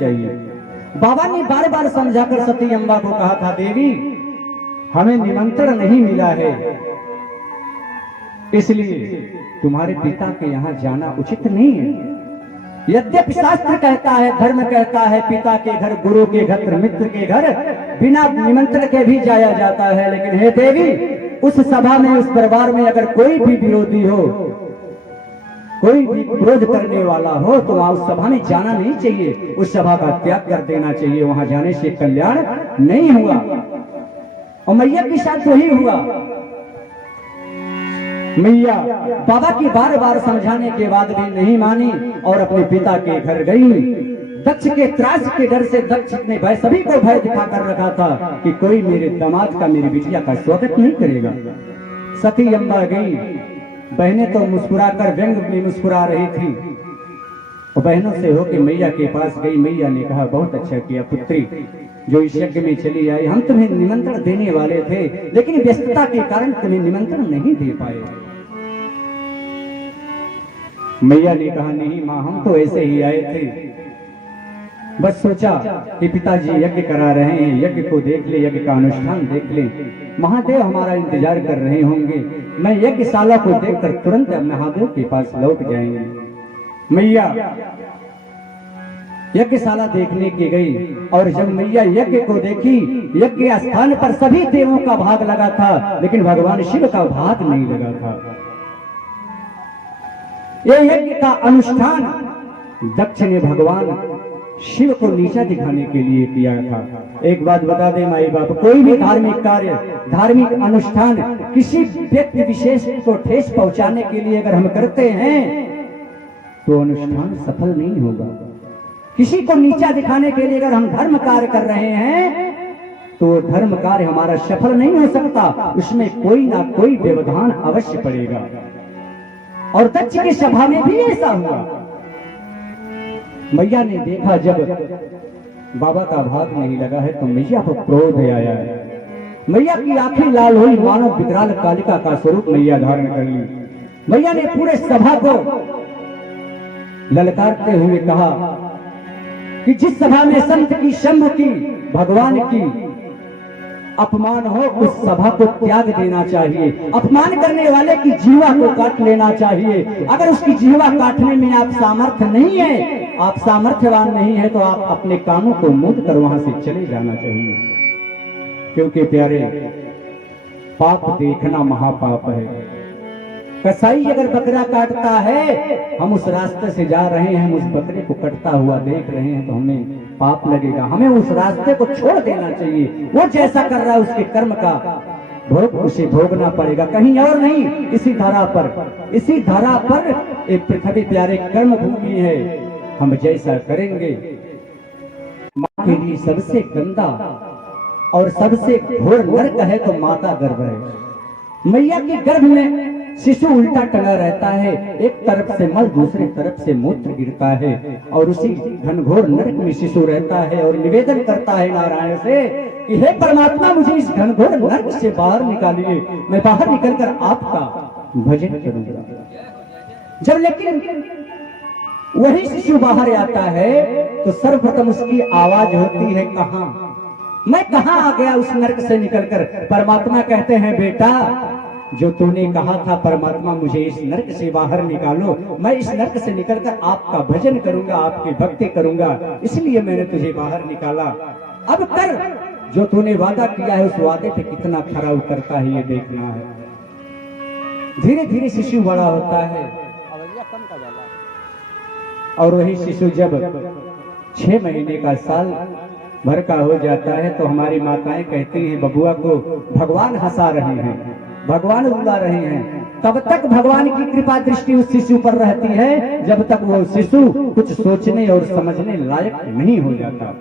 चाहिए। बाबा ने बार बार समझाकर सती अम्बा को कहा था, देवी हमें निमंत्रण नहीं मिला है, इसलिए तुम्हारे पिता के यहाँ जाना उचित नहीं है। यद्यपि शास्त्र कहता है, धर्म कहता है, पिता के घर, गुरु के घर, मित्र के घर बिना निमंत्रण के भी जाया जाता है, लेकिन हे देवी उस सभा में, उस दरबार में अगर कोई भी विरोधी हो, कोई भी विरोध करने वाला हो, तो वहां उस सभा में जाना नहीं चाहिए, उस सभा का त्याग कर देना चाहिए। वहां जाने से कल्याण नहीं हुआ। और मैया के साथ वही हुआ। मैया बाबा की बार बार समझाने के बाद भी नहीं मानी और अपने पिता के घर गई। दक्ष के त्रास के डर से दक्ष ने भय, सभी को भय दिखा कर रखा था कि कोई मेरे दामाद का, मेरी बिटिया का स्वागत नहीं करेगा। सती अम्बा गई। बहनें तो मुस्कुराकर व्यंग में मुस्कुरा रही थी। और बहनों से होकर मैया के पास गई। मैया ने कहा, बहुत अच्छा किया पुत्री जो इस यज्ञ में चली आई। हम तुम्हें निमंत्रण देने वाले थे, लेकिन व्यस्तता के कारण तुम्हें निमंत्रण नहीं दे पाए। मैया ने कहा, नहीं माँ, हम तो ऐसे ही आए थे, बस सोचा कि पिताजी यज्ञ करा रहे हैं, यज्ञ को देख ले, यज्ञ का अनुष्ठान देख ले, महादेव हमारा इंतजार कर रहे होंगे, मैं यज्ञशाला को देखकर तुरंत महादेव के पास लौट जाएंगे। मैया यज्ञशाला देखने की गई और जब मैया यज्ञ को देखी, यज्ञ स्थान पर सभी देवों का भाग लगा था, लेकिन भगवान शिव का भाग नहीं लगा था। यह यज्ञ का अनुष्ठान दक्ष ने भगवान शिव को नीचा दिखाने के लिए किया था। एक बात बता दे माई बाप, कोई भी धार्मिक कार्य, धार्मिक अनुष्ठान किसी व्यक्ति विशेष को ठेस पहुंचाने के लिए अगर हम करते हैं तो अनुष्ठान सफल नहीं होगा। किसी को नीचा दिखाने के लिए अगर हम धर्म कार्य कर रहे हैं तो धर्म कार्य हमारा सफल नहीं हो सकता, उसमें कोई ना कोई व्यवधान अवश्य पड़ेगा। और दक्ष की सभा में भी ऐसा हुआ। मैया ने देखा जब बाबा का भाग नहीं लगा है तो मैया को क्रोध आया है। मैया की आंखें लाल हुई, मानो विकराल कालिका का स्वरूप मैया धारण कर ली। मैया ने पूरे सभा को ललकारते हुए कहा कि जिस सभा में संत की, शंभु की, भगवान की अपमान हो, उस सभा को त्याग देना चाहिए। अपमान करने वाले की जीवा को काट लेना चाहिए। अगर उसकी जीवा काटने में आप सामर्थ्य नहीं है, आप सामर्थ्यवान नहीं है, तो आप अपने कानों को मूंद कर वहां से चले जाना चाहिए। क्योंकि प्यारे, पाप देखना महापाप है। कसाई अगर बकरा काटता है, हम उस रास्ते से जा रहे हैं, हम उस बकरे को कटता हुआ देख रहे हैं, तो हमें पाप लगेगा। हमें उस रास्ते को छोड़ देना चाहिए। वो जैसा कर रहा है उसके कर्म का भोग उसे भोगना पड़ेगा, कहीं और नहीं। इसी धरा पर, इसी धरा पर एक पृथ्वी प्यारे कर्म भूमि है। हम जैसा करेंगे, माँ के लिए सबसे गंदा और सबसे घोर नरक है तो माता गर्भ है। मैया के गर्भ में शिशु उल्टा टंगा रहता है, एक तरफ से मल, दूसरी तरफ से मूत्र गिरता है, और उसी घनघोर नरक में शिशु रहता है और निवेदन करता है नारायण से कि हे परमात्मा, मुझे इस घनघोर नरक से बाहर निकालिए, मैं बाहर निकलकर आपका भजन करूंगा। जब लेकिन वही शिशु बाहर आता है तो सर्वप्रथम उसकी आवाज होती है, कहां मैं कहां आ गया उस नरक से निकलकर। परमात्मा कहते हैं, बेटा जो तूने कहा था परमात्मा मुझे इस नरक से बाहर निकालो, मैं इस नरक से निकलकर आपका भजन करूंगा, आपकी भक्ति करूंगा, इसलिए मैंने तुझे बाहर निकाला। अब कर, जो तूने वादा किया है उस वादे पे कितना खरा उतरता है ये देखना है। धीरे धीरे शिशु बड़ा होता है और वही शिशु जब 6 महीने का, साल भर का हो जाता है तो हमारी माताएं कहती हैं, बबुआ को भगवान हंसा रहे हैं, भगवान रुला रहे हैं। तब तक भगवान की कृपा दृष्टि उस शिशु पर रहती है जब तक वो शिशु कुछ सोचने और समझने लायक नहीं हो जाता।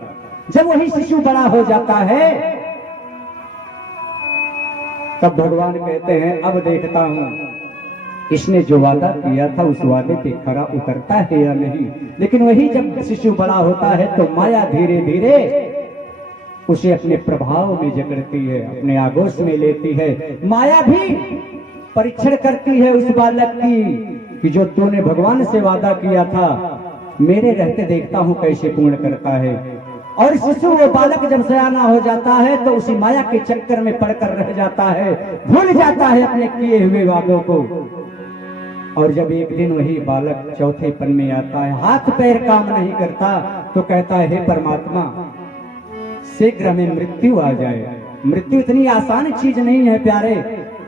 जब वही शिशु बड़ा हो जाता है तब भगवान कहते हैं, अब देखता हूं इसने जो वादा किया था उस वादे पे खरा उतरता है या नहीं। लेकिन वही जब शिशु बड़ा होता है तो माया धीरे धीरे उसे अपने प्रभाव में जकड़ती है, अपने आगोश में लेती है। माया भी परीक्षण करती है उस बालक की कि जो तूने भगवान से वादा किया था मेरे रहते देखता हूँ कैसे पूर्ण करता है। और शिशु वो बालक जब सयाना हो जाता है तो उसी माया के चक्कर में पड़कर रह जाता है, भूल जाता है अपने किए हुए वादों को। और जब एक दिन वही बालक चौथेपन में आता है, हाथ पैर काम नहीं करता, तो कहता है हे परमात्मा, शीघ्र में मृत्यु आ जाए। मृत्यु इतनी आसान चीज नहीं है प्यारे।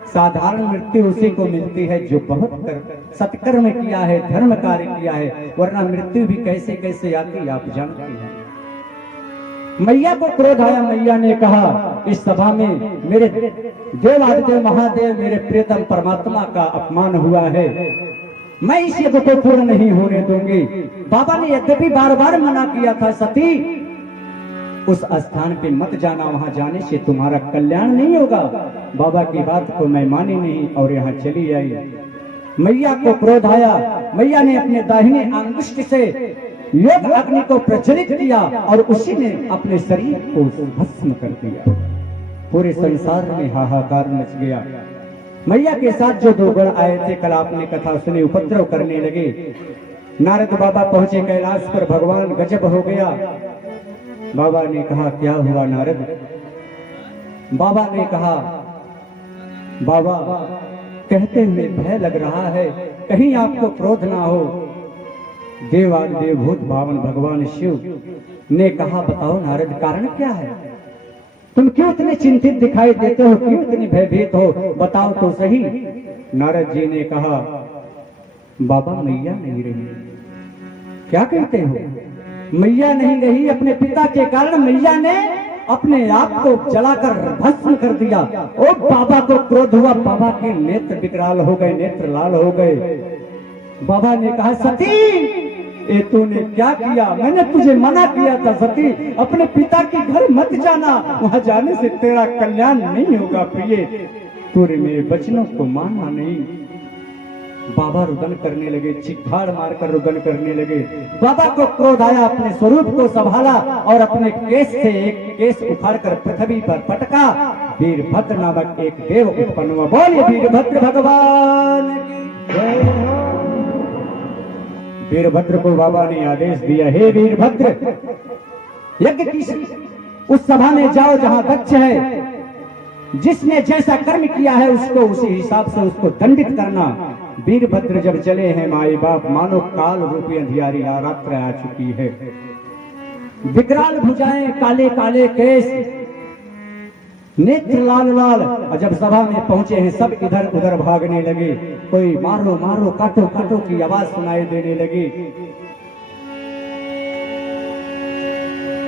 साधारण मृत्यु उसी को मिलती है जो बहुत सत्कर्म किया है, धर्म कार्य किया है, वरना मृत्यु भी कैसे कैसे आती आप जानते हैं। मैया को क्रोध आया। मैया ने कहा इस सभा में मेरे देवादिदेव महादेव मेरे प्रियतम परमात्मा का अपमान हुआ है, मैं इस यज्ञ को पूर्ण नहीं होने दूंगी। बाबा ने यद्यपि बार बार मना किया था, सती उस स्थान पे मत जाना, वहां जाने से तुम्हारा कल्याण नहीं होगा। बाबा की बात को मैं मानी नहीं और यहाँ चली आई। मैया को क्रोध आया। मैया ने अपने दाहिने अंगुष्ठ से योग अग्नि को प्रज्वलित किया और उसी ने अपने शरीर को भस्म कर दिया। पूरे संसार में हाहाकार मच गया। मैया के साथ जो दो गण आए थे, कल आपने कथा सुनी, उपद्रव करने लगे। नारद बाबा पहुंचे कैलाश पर, भगवान गजब हो गया। बाबा ने कहा क्या हुआ नारद? बाबा ने कहा बाबा कहते हुए भय लग रहा है, कहीं आपको क्रोध ना हो। देवादिदेव भूत भावन भगवान शिव ने कहा बताओ नारद कारण क्या है? तुम क्यों इतने चिंतित दिखाई देते हो, क्यों इतने भयभीत हो, बताओ तो सही। नारद जी ने कहा बाबा मैया नहीं रही। क्या कहते हो? मैया नहीं रही, अपने पिता के कारण मैया ने अपने आप को जलाकर भस्म कर दिया। ओ बाबा को क्रोध हुआ, बाबा के नेत्र विकराल हो गए, नेत्र लाल हो गए। बाबा ने कहा सती ये तूने क्या किया? मैंने तुझे मना किया था सती, अपने पिता के घर मत जाना, वहां जाने से तेरा कल्याण नहीं होगा प्रिय, तूने मेरे वचनों को मानना नहीं। बाबा रुदन करने लगे, चिक्खाड़ मारकर रुदन करने लगे। बाबा को क्रोध आया, अपने स्वरूप को संभाला और अपने केस से एक केस उखाड़कर पृथ्वी पर पटका। वीरभद्र नामक एक देव उत्पन्न हुआ। बोलिए वीरभद्र भगवान की जय। वीरभद्र को बाबा ने आदेश दिया, हे वीरभद्र यज्ञ की उस सभा में जाओ जहां दक्ष है, जिसने जैसा कर्म किया है उसको उसी हिसाब से उसको दंडित करना। वीरभद्र जब चले हैं माए बाप, मानो काल रूपी अंधियारी रात्र आ चुकी है। विकराल भुजाएं, काले काले केस, नेत्र लाल लाल। और जब सभा में पहुंचे हैं सब इधर उधर भागने लगे। कोई मारो मारो काटो काटो की आवाज सुनाई देने लगी।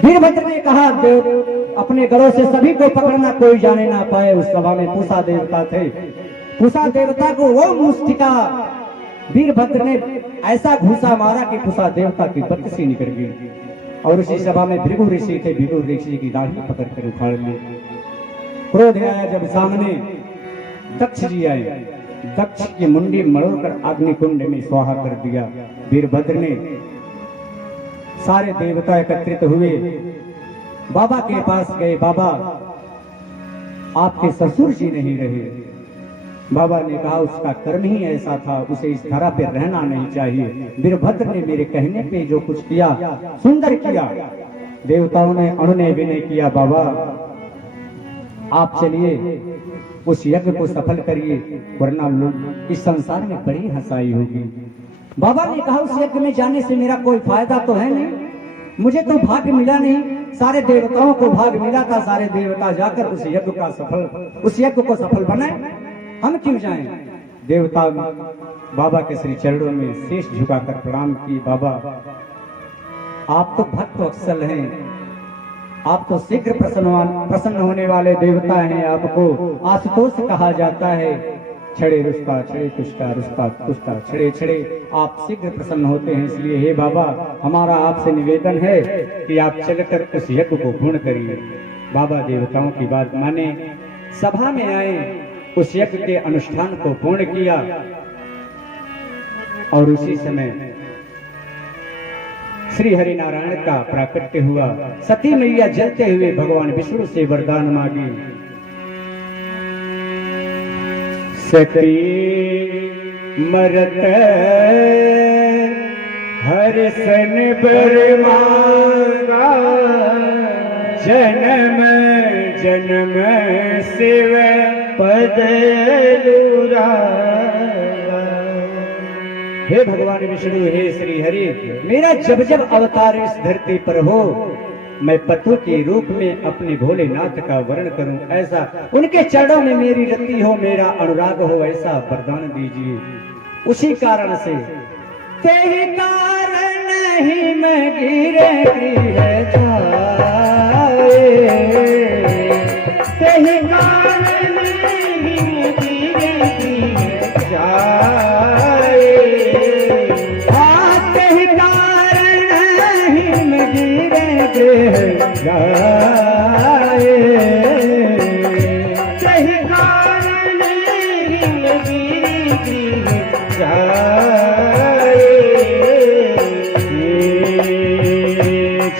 वीरभद्र ने कहा देव अपने गढ़ों से सभी को पकड़ना, कोई जाने ना पाए। उस सभा में पूषा देवता थे। पूषा देवता को वो मुस्टिका वीरभद्र ने ऐसा घूसा मारा कि पूषा देवता की बत्ती निकल गई। और उसी सभा में भृगु ऋषि थे, भृगु ऋषि की दाढ़ी पकड़कर उखाड़ ली। क्रोध आया जब सामने दक्ष जी आए, दक्ष की मुंडी मरोड़कर अग्निकुंड में स्वाहा कर दिया। वीरभद्र ने सारे देवता एकत्रित हुए, बाबा के पास गए। बाबा आपके ससुर जी नहीं रहे। बाबा ने कहा उसका कर्म ही ऐसा था, उसे इस धरा पे रहना नहीं चाहिए। वीरभद्र ने मेरे कहने पे जो कुछ किया सुंदर किया। देवताओं ने अनुनय विनय किया, बाबा आप चलिए उस यज्ञ को सफल करिए, वरना लोग इस संसार में बड़ी हंसाई होगी। बाबा ने कहा उस यज्ञ में जाने से मेरा कोई फायदा तो है नहीं, मुझे तो भाग्य मिला नहीं। सारे देवताओं को भाग्य मिला था, सारे देवता जाकर उस यज्ञ को सफल बनाए, हम क्यों जाएं? देवता बाबा के श्री चरणों में शीश झुकाकर प्रणाम किए। बाबा आप तो भक्त वत्सल हैं, आप तो शीघ्र प्रसन्न होने वाले देवता हैं, आपको आशुतोष कहा जाता है। छड़े रुष्टा छड़े तुष्टा रुष्टा तुष्टा छड़े छड़े, आप शीघ्र प्रसन्न होते हैं। इसलिए हे बाबा हमारा आपसे निवेदन है कि आप चलकर उस यज्ञ को पूर्ण करिए। बाबा देवताओं की बात माने, सभा में आए, उस यज्ञ के अनुष्ठान को पूर्ण किया। और उसी समय श्री हरि नारायण का प्राकट्य हुआ। सती मैया जलते हुए भगवान विष्णु से वरदान मांगी। सती मरत हर सन बर मांगा जन्म जन्म शिव पद लूरा। हे भगवान विष्णु, हे श्री हरि, मेरा जब जब अवतार इस धरती पर हो, मैं पत्तों के रूप में अपने भोलेनाथ का वर्ण करूं, ऐसा उनके चरणों में मेरी रति हो, मेरा अनुराग हो, ऐसा वरदान दीजिए। उसी कारण से तेरे कारण ही मैं गिरे गृह जाए, तेरे कारण ही मैं गिरे गृह जाए, तेरे कारण ही मैं गिरे गृह जाए, तेरे कारण ही मैं गिरे गृह जाए।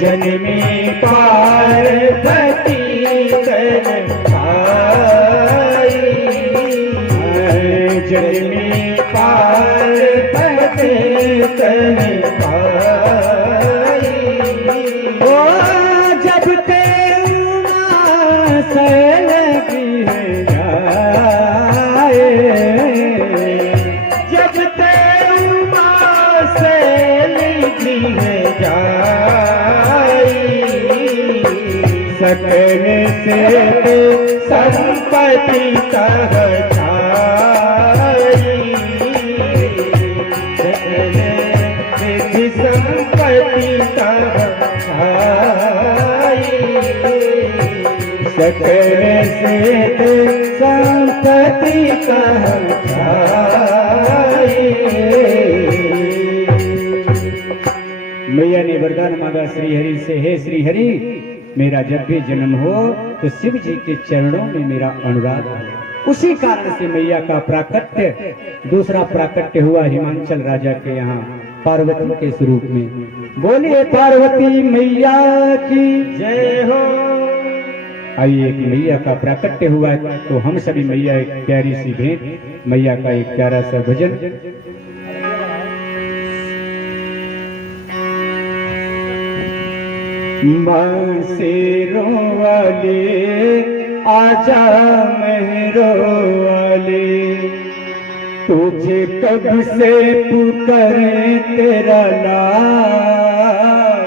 जन्मी पार्वती तन पाई, जन्मी पार्वती तन पाई, ओ जब ते उमा से लगी है जाए, जब ते उमा से लगी है जाए, सकने से संपत्ति तह छाई, सकने से संपत्ति तह छाई, सकने से संपत्ति तह छाई। मैया ने वरदान मांगा श्री हरि से, हे श्री हरि, मेरा जब भी जन्म हो तो शिव जी के चरणों में मेरा अनुराग हो। उसी कारण से मैया का प्राकट्य, दूसरा प्राकट्य हुआ हिमांचल राजा के यहाँ पार्वती के स्वरूप में। बोलिए पार्वती मैया की जय हो। आइए, एक मैया का प्राकट्य हुआ तो हम सभी मैया एक प्यारी सी भेंट, मैया का एक प्यारा सा भजन। मां शेरों वाले आजा मेहरों वाले, तुझे कब से पुकारे तेरा नाम।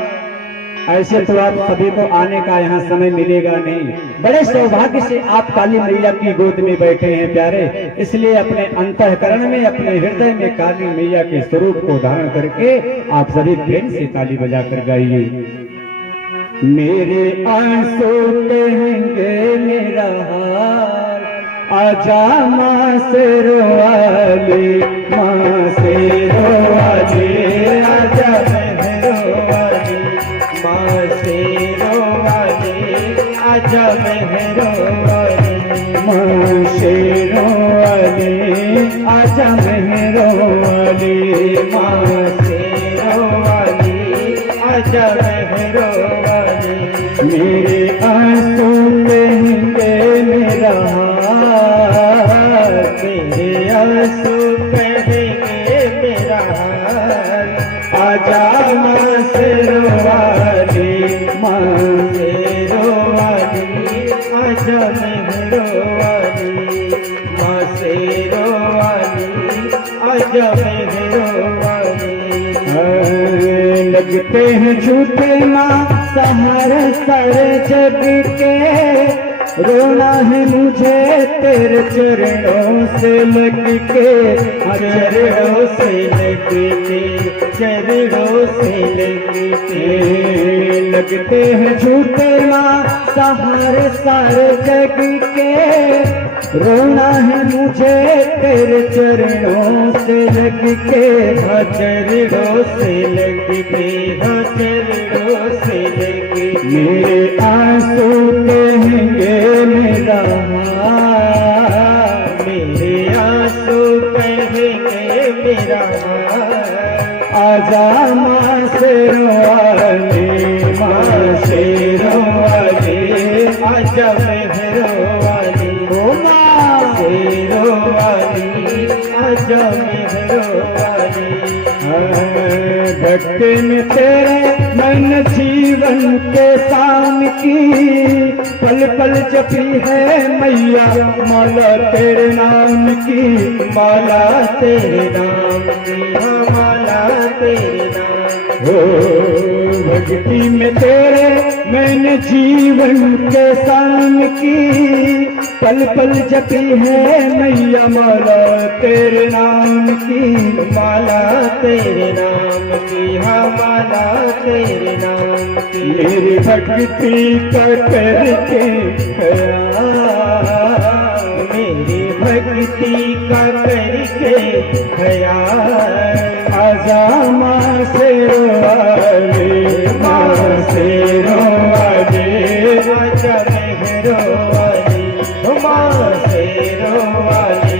ऐसे तो आप सभी को आने का यहाँ समय मिलेगा नहीं। बड़े सौभाग्य से आप काली मैया की गोद में बैठे हैं प्यारे, इसलिए अपने अंतःकरण में, अपने हृदय में काली मैया के स्वरूप को धारण करके आप सभी प्रेम से ताली बजाकर गाइए। मेरे आंसू कहेंगे मेरा हाल, आजा माँ शेरों वाली, माँ शेरों वाली, आजा मेहरों वाली, माँ शेरों वाली, आजा मेहरों वाली, माँ शेरों वाली, आजा मेहरों वाली, माँ शेरों वाली, आजा मेहरों वाली। मेरे आंसू कहेंगे मेरा हाल, मेरे आंसू कहेंगे मेरा हाल, आजा माँ शेरों वाली, माँ शेरों वाली, आजा मेहरों वाली, माँ शेरों वाली, आजा मेहरों वाली। लगते हैं झूठे माँ सहारे सारे जग के, रोना है मुझे तेरे चरणों से लग के, चरणों से लग के, चरणों से लग के। लगते हैं झूठे माँ सहारे सारे जग के, रोना है मुझे तेरे चरणों से लग के, चरणों से लग के, चरणों से लग के। मेरे आंसू कहेंगे मेरा हाल, मेरे आंसू कहेंगे मेरा हाल, आजा माँ शेरों वाली, माँ शेरों वाली, आजा मेहरों वाली, ओ माँ शेरों वाली, आजा मेहरों वाली। भक्ति में तेरे मन जीवन के शाम की, पल पल जपी है मैया माला तेरे नाम की, माला तेरे नाम की, माला तेरे नाम। हो भक्ति में तेरे मैंने जीवन के शाम की, पल पल जपी है मैया माला तेरे नाम की, माला तेरे नाम की, हाँ माला तेरे नाम की। मेरी भक्ति का करके ख्याल, मेरी भक्ति का करके ख्याल, आजा माँ से रोवाले, माँ से रोवाले, आजा मेहरो वाली, माँ से रोवाले,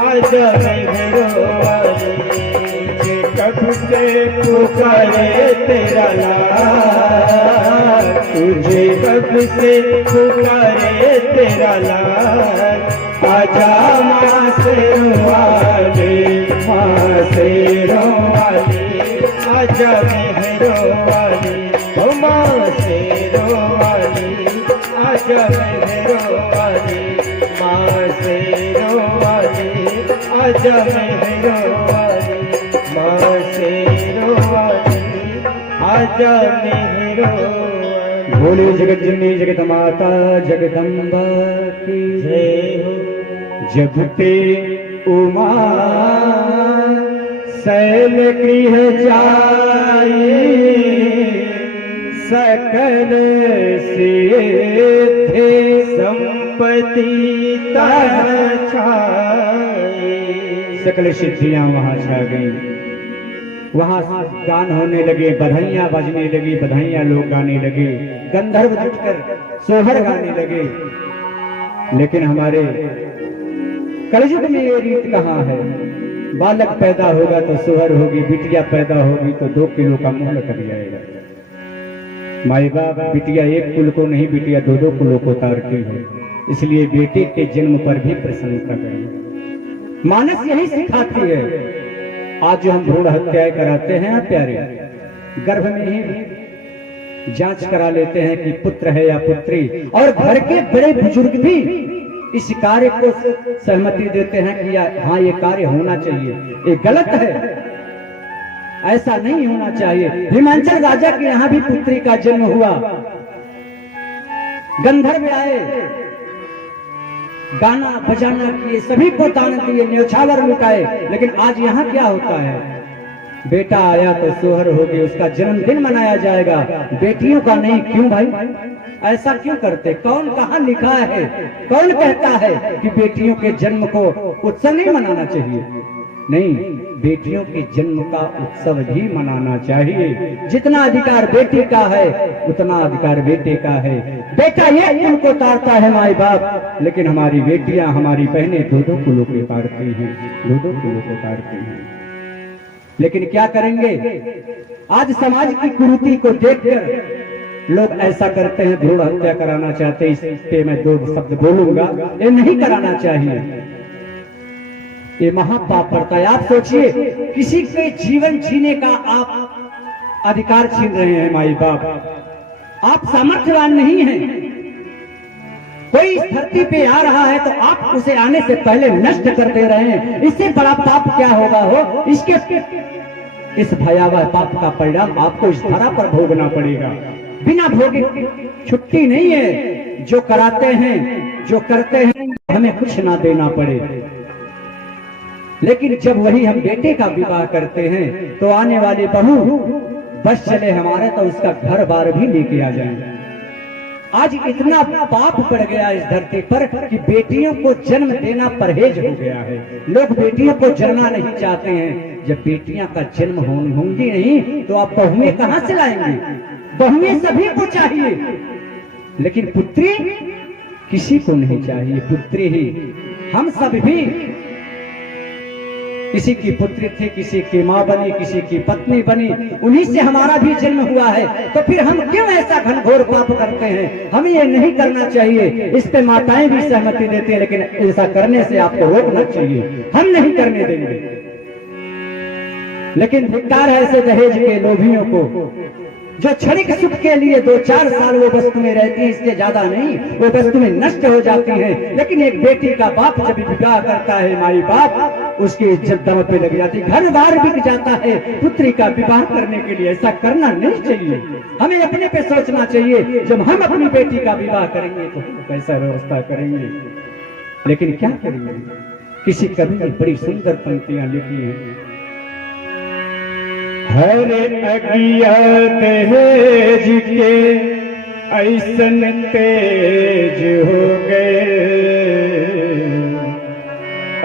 आजा मेहरो वाली। कब से पुकारे तेरा लाल, तुझे कब से पुकारे तेरा लाल, आजा माँ से रोवाले, माँ से रोवाले, आजा मेहरो वाली, माँ से रोवाले, आजा मेहरो वाली, माँ से रोवाले, आजा मेहरो वाली, माँ से रोवाले, आजा मेहरो वाली। बोले जगत जननी जगत माता जगदम्बा की जय हो। जगते उमा शैल गृह जाई, सकल सिद्धि संपत्ति तह छाई। सकल सिद्धियां वहां छा गई। वहां गान होने लगे, बधाइयां बजने लगी, बधाइयां लोग गाने लगे, गंधर्व जुटकर सोहर गाने लगे। लेकिन हमारे कलयुग में ये रीत कहाँ है? बालक पैदा होगा तो सोहर होगी, बिटिया पैदा होगी तो 2 किलो का मुंह कट जाएगा। माई बाप बिटिया एक कुल को नहीं, बिटिया 2-2 कुलों को तारती है। इसलिए बेटे के जन्म पर भी प्रशंसा करें। मानस यही सिखाती है। आज जो हम भ्रूण हत्याएं कराते हैं प्यारे, गर्भ में ही जांच करा लेते हैं कि पुत्र है या पुत्री, और घर के बड़े बुजुर्ग भी इस कार्य को सहमति देते हैं कि हाँ ये कार्य होना चाहिए। ये गलत है, ऐसा नहीं होना चाहिए। हिमांचल राजा के यहाँ भी पुत्री का जन्म हुआ। गंधर्व आए, गाना बजाना किए, सभी को दान दिए, न्यौछावर लुटाए। लेकिन आज यहाँ क्या होता है? बेटा आया तो सोहर होगी, उसका जन्मदिन मनाया जाएगा, बेटियों का नहीं। क्यों भाई ऐसा क्यों करते? कौन कहाँ लिखा है? कौन कहता है कि बेटियों के जन्म को उत्सव नहीं मनाना चाहिए? नहीं, बेटियों के जन्म का उत्सव भी मनाना चाहिए। जितना अधिकार बेटी का है उतना अधिकार बेटे का है। बेटा ये कुल को तारता है माई बाप, लेकिन हमारी बेटियां, हमारी बहनें 2-2 कुलों को तारती हैं, 2-2 कुलों को तारती हैं। लेकिन क्या करेंगे? आज समाज की कुरीति को देखकर लोग ऐसा करते हैं, भ्रूण हत्या कराना चाहते हैं। इस पे मैं 2 शब्द बोलूंगा। ये नहीं कराना चाहिए, ये महापाप पड़ता है। आप सोचिए, किसी के जीवन जीने का आप अधिकार छीन रहे हैं माई बाप। आप सामर्थ्यवान नहीं हैं। कोई इस धरती पे आ रहा है तो आप उसे आने से पहले नष्ट कर दे रहे हैं। इससे बड़ा पाप क्या होगा? हो इस भयावह पाप का परिणाम आपको इस धरा पर भोगना पड़ेगा। बिना भोगे छुट्टी नहीं है। जो कराते हैं, जो करते हैं, हमें कुछ ना देना पड़े। लेकिन जब वही हम बेटे का विवाह करते हैं तो आने वाले बहू बस चले हमारे तो उसका घर बार भी लेके आ जाएंगे। आज इतना पाप बढ़ गया इस धरती पर कि बेटियों को जन्म देना परहेज हो गया है। लोग बेटियों को जन्मना नहीं चाहते हैं। जब बेटियां का जन्म होंगी नहीं तो आप बहुएं कहां से लाएंगे? बहुएं सभी को चाहिए, लेकिन पुत्री किसी को नहीं चाहिए। पुत्री ही हम सब भी, किसी की पुत्री थी, किसी की माँ बनी, किसी की पत्नी बनी, उन्हीं से हमारा भी जन्म हुआ है। तो फिर हम क्यों ऐसा घनघोर पाप करते हैं? हमें ये नहीं करना चाहिए। इस पे माताएं भी सहमति देती है, लेकिन ऐसा करने से आपको रोकना चाहिए। हम नहीं करने देंगे। लेकिन धिक्कार है ऐसे दहेज के लोभियों को, जो क्षणिक सुख के लिए 2-4 साल वो वस्तु में रहती है, इससे ज्यादा नहीं, वो वस्तु में नष्ट हो जाती है। लेकिन एक बेटी का बाप जब विवाह करता है, माई बाप, उसकी इज्जत दम पे लग जाती है, घर बार बिक जाता है पुत्री का विवाह करने के लिए। ऐसा करना नहीं चाहिए, हमें अपने पे सोचना चाहिए। जब हम अपनी बेटी का विवाह करेंगे तो कैसा व्यवस्था करेंगे, लेकिन क्या करेंगे। किसी कवि ने बड़ी सुंदर पंक्तियां लिखी हैं, हर अगिया दहेज के ऐसन तेज हो गए,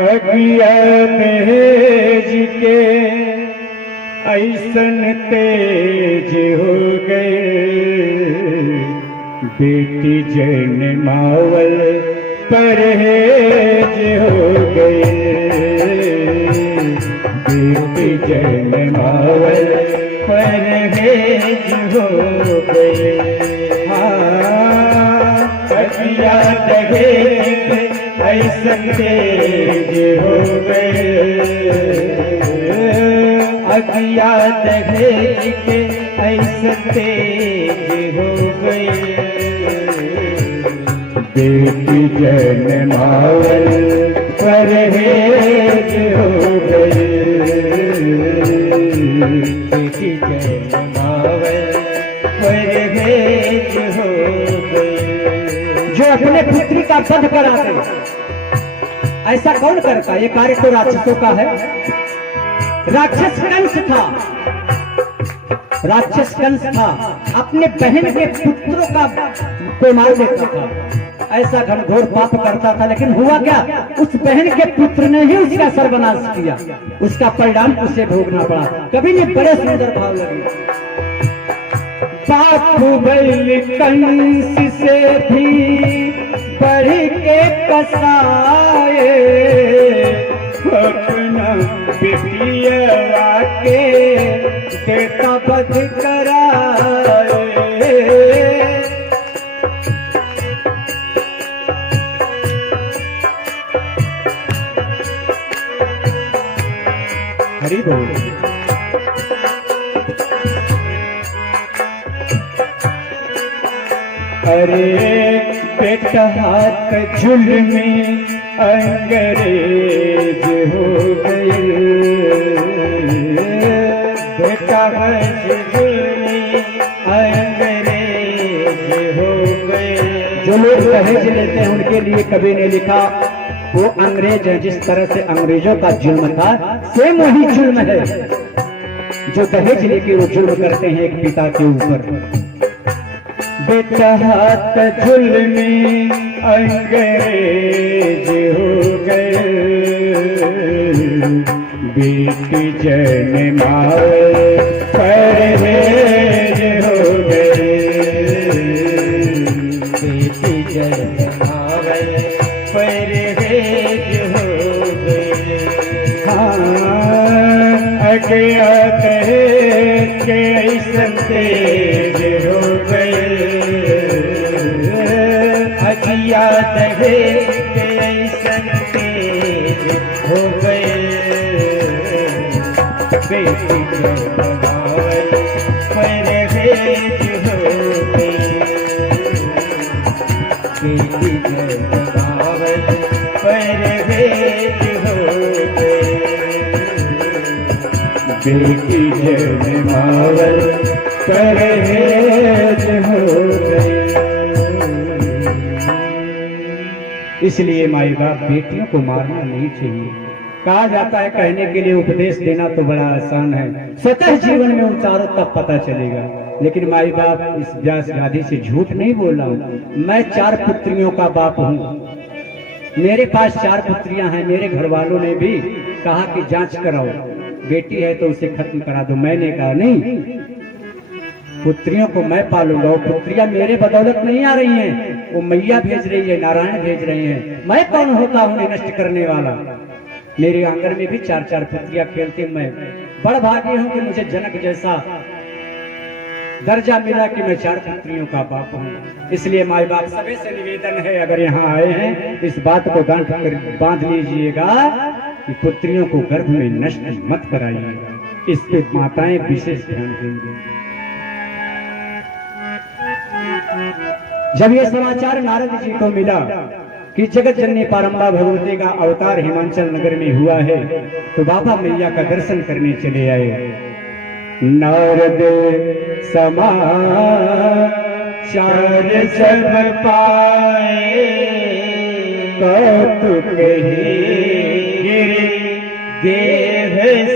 अगिया दहेज के ऐसन तेज हो गए, बेटी जन्मावल परहेज हो गए, बेटी जन्मावल परहेज हो गए। अगिया दहेज ऐसन तेज हो गए, अगिया दहेज के ऐसन तेज हो गए, बेटी जन्मावल परहेज हो गए, बेटी जन्मावल परहेज हो गए। जो अपने पुत्री का वध करा दे, ऐसा कौन करता। ये कार्य तो राक्षसों का है। राक्षस कंस था, राक्षस कंस था, अपने बहन के पुत्रों का को मार देता था, ऐसा घनघोर पाप करता था। लेकिन हुआ क्या, उस बहन के पुत्र ने ही उसका सर्वनाश किया, उसका परिणाम उसे भोगना पड़ा। कवि ने बड़े सुंदर भाव लगे, बाहुबली कंस से भी बढ़ के कसाए, अपना बेटिया के बेटा वध कराए, हरि बोल। अरे बेटा हाथ जुल्मी अंग्रेज हो गए, बेटा हाथ जुल्मी अंग्रेज हो गए। जो लोग दहेज लेते हैं उनके लिए कवि ने लिखा, वो अंग्रेज है। जिस तरह से अंग्रेजों का जुल्म था, सेम वही जुल्म है जो दहेज लेके वो जुल्म करते हैं एक पिता के ऊपर। बेटा हाथ जुल्मी अंग्रेज हो गए, बेटी जन्मावल परहेज हो गए, बेटी जन्मावल परहेज हो गए। अगिया दहेज के ऐसन तेज हो गए, अगिया दहेज के ऐसन तेज हो गए, बेटी जन्मावल परहेज हो गए, बेटी जन्मावल परहेज हो गए, बेटी जन्मावल परहेज हो गए। इसलिए माई बाप बेटियों को मारना नहीं चाहिए। कहा जाता है कहने के लिए उपदेश देना तो बड़ा आसान है, स्वतः जीवन में उतारो तब पता चलेगा। लेकिन माई बाप इस व्यास गादी से झूठ नहीं बोल रहा हूँ। मैं 4 पुत्रियों का बाप हूँ, मेरे पास 4 पुत्रियां हैं। मेरे घर वालों ने भी कहा कि जांच कराओ, बेटी है तो उसे खत्म करा दो। मैंने कहा नहीं, पुत्रियों को मैं पालूंगा। वो पुत्रियां मेरे बदौलत नहीं आ रही हैं, वो मैया भेज रही है, नारायण भेज रहे हैं। मैं कौन होता हूँ उन्हें नष्ट करने वाला। मेरे आंगन में भी 4-4 पुत्रियां खेलती। मैं बड़ भागी हूँ कि मुझे जनक जैसा दर्जा मिला कि मैं 4 पुत्रियों का बाप हूँ। इसलिए माई बाप सभी से निवेदन है, अगर यहाँ आए हैं इस बात को गांठ कर बांध लीजिएगा कि पुत्रियों को गर्भ में नष्ट मत कराइएगा। इस पे माताएं विशेष ध्यान देंगी। जब ये समाचार नारद जी को मिला कि जगत जननी पारंबा भगवती का अवतार हिमांचल नगर में हुआ है, तो बाबा मैया का दर्शन करने चले आए। नारद समाचार जब पाए कौतुक देह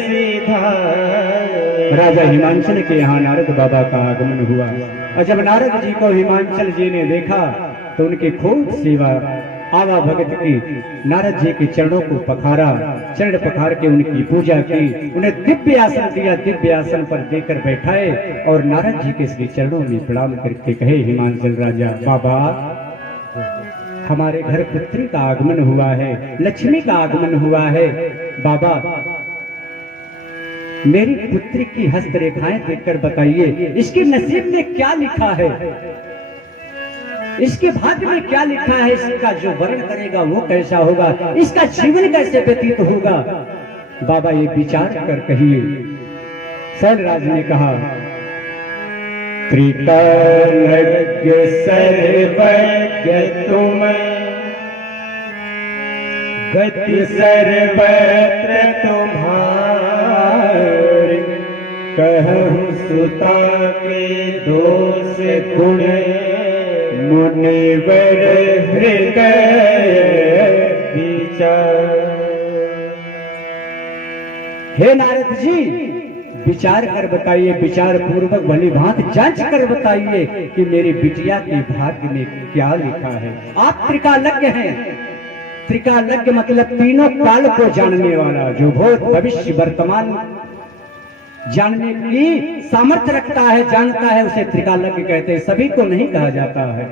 सीधा। राजा हिमांचल के यहाँ नारद बाबा का आगमन हुआ, और जब नारद जी को हिमांचल जी ने देखा तो उनकी खूब सेवा आवा भगत की, नारद जी के चरणों को पखारा, चरण पखार के उनकी पूजा की, उन्हें दिव्य आसन दिया, दिव्य आसन पर देकर बैठाए और नारद जी के श्री चरणों में प्रणाम करके कहे, हिमांचल राजा बाबा, हमारे घर पुत्री का आगमन हुआ है, लक्ष्मी का आगमन हुआ है। बाबा, मेरी पुत्री की हस्तरेखाएं देखकर बताइए, इसके नसीब में क्या लिखा है, इसके भाग्य में क्या लिखा है, इसका जो वर्ण करेगा वो कैसा होगा, इसका जीवन कैसे व्यतीत होगा। बाबा ये विचार कर कहिए। शैलराज ने कहा, त्रिकालज्ञ सर्वज्ञ तुम, गति सर्वत्र तुम्हारी, कहूँ सुता के दोष गुण, मुनिवर हृदय विचार। हे नारद जी, विचार कर बताइए, विचार पूर्वक भली भांति जांच कर बताइए कि मेरी बिटिया के भाग्य में क्या लिखा है। आप त्रिकालज्ञ हैं। त्रिकालज्ञ मतलब तीनों काल को जानने वाला, जो भूत भविष्य वर्तमान जानने की सामर्थ्य रखता है, जानता है, उसे त्रिकालज्ञ कहते हैं, सभी को नहीं कहा जाता है।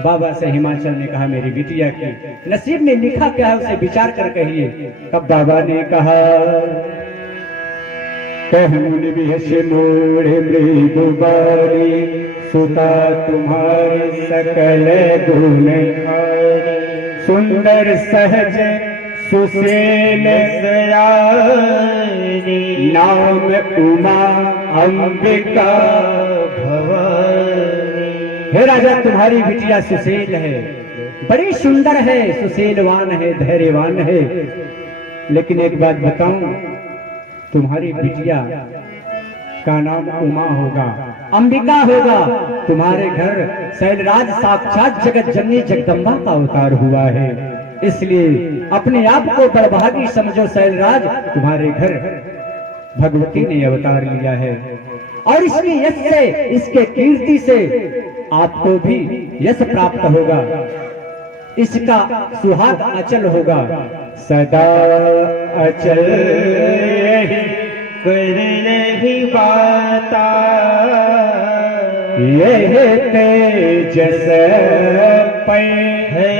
बाबा से हिमांचल ने कहा, मेरी बिटिया के नसीब में लिखा क्या है उसे विचार कर कहिए। तब बाबा ने कहा, कह मुनि विहस मूढ़ मृदुबारी, सुता तुम्हारी सकल गुण, सुंदर सहज सुशील सयानी, नाम उमा अंबिका भवानी। हे राजा, तुम्हारी बिटिया सुशील है, बड़ी सुंदर है, सुशीलवान है, धैर्यवान है। लेकिन एक बात बताऊं, तुम्हारी बिटिया का नाम उमा होगा, अंबिका होगा। तुम्हारे घर शैलराज साक्षात जगत जननी जगदम्बा का अवतार हुआ है, इसलिए अपने आप को बड़भागी समझो शैलराज, तुम्हारे घर भगवती ने अवतार लिया है, और इसकी यश से, इसके कीर्ति से आपको भी यश प्राप्त होगा, इसका सुहाग अचल होगा, सदा अचल नहीं बाता, यह तेजस पै है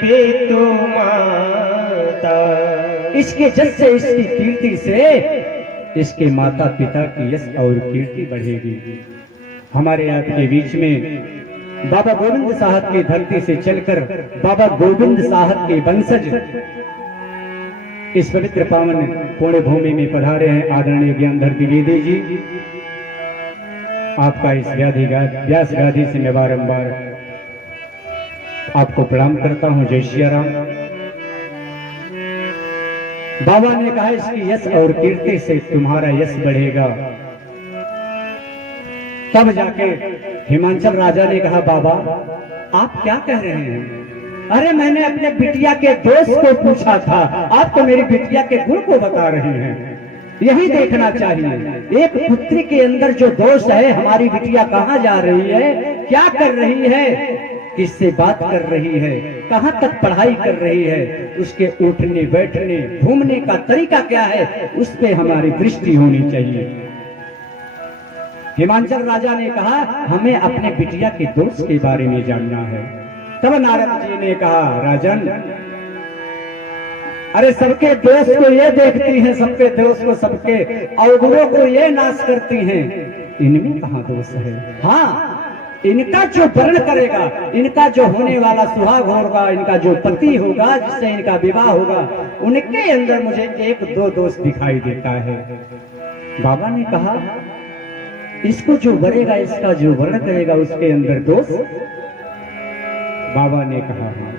पितु माता। इसके जस से, इसकी कीर्ति से इसके माता पिता की यश और कीर्ति बढ़ेगी। हमारे आपके बीच में बाबा गोविंद साहब की धरती से चलकर बाबा गोविंद साहब के वंशज इस पवित्र पावन पुण्य भूमि में पधारे हैं। आदरणीय ज्ञानधर द्विवेदी जी, आपका इस व्यास गादी से मैं बारंबार आपको प्रणाम करता हूं। जय श्री राम। बाबा ने कहा, इसकी यश और कीर्ति से तुम्हारा यश बढ़ेगा। तब जाके हिमांचल राजा ने कहा, बाबा आप क्या कह रहे हैं? अरे मैंने अपने बिटिया के दोष को पूछा था, आप तो मेरी बिटिया के गुण को बता रहे हैं। यही देखना चाहिए, एक पुत्री के अंदर जो दोष है, हमारी बिटिया कहाँ जा रही है, क्या कर रही है, किससे बात कर रही है, कहाँ तक पढ़ाई कर रही है, उसके उठने बैठने घूमने का तरीका क्या है, उस पे हमारी दृष्टि होनी चाहिए। हिमांचल राजा ने कहा, हमें अपने बिटिया के दोष के बारे में जानना है। तब नारद जी ने कहा, राजन, अरे सबके दोष को ये देखती हैं, सबके दोष को, सबके अवगुणों को ये नाश करती हैं, इनमें कहाँ दोष है? हाँ, इनका जो वर्ण करेगा, इनका जो होने वाला सुहाग होगा, इनका जो पति होगा, जिससे इनका विवाह होगा, उनके अंदर मुझे एक दो दोष दिखाई देता है। बाबा ने कहा इसको जो वरेगा, इसका जो वर्ण करेगा उसके अंदर दोष। बाबा ने कहा हाँ,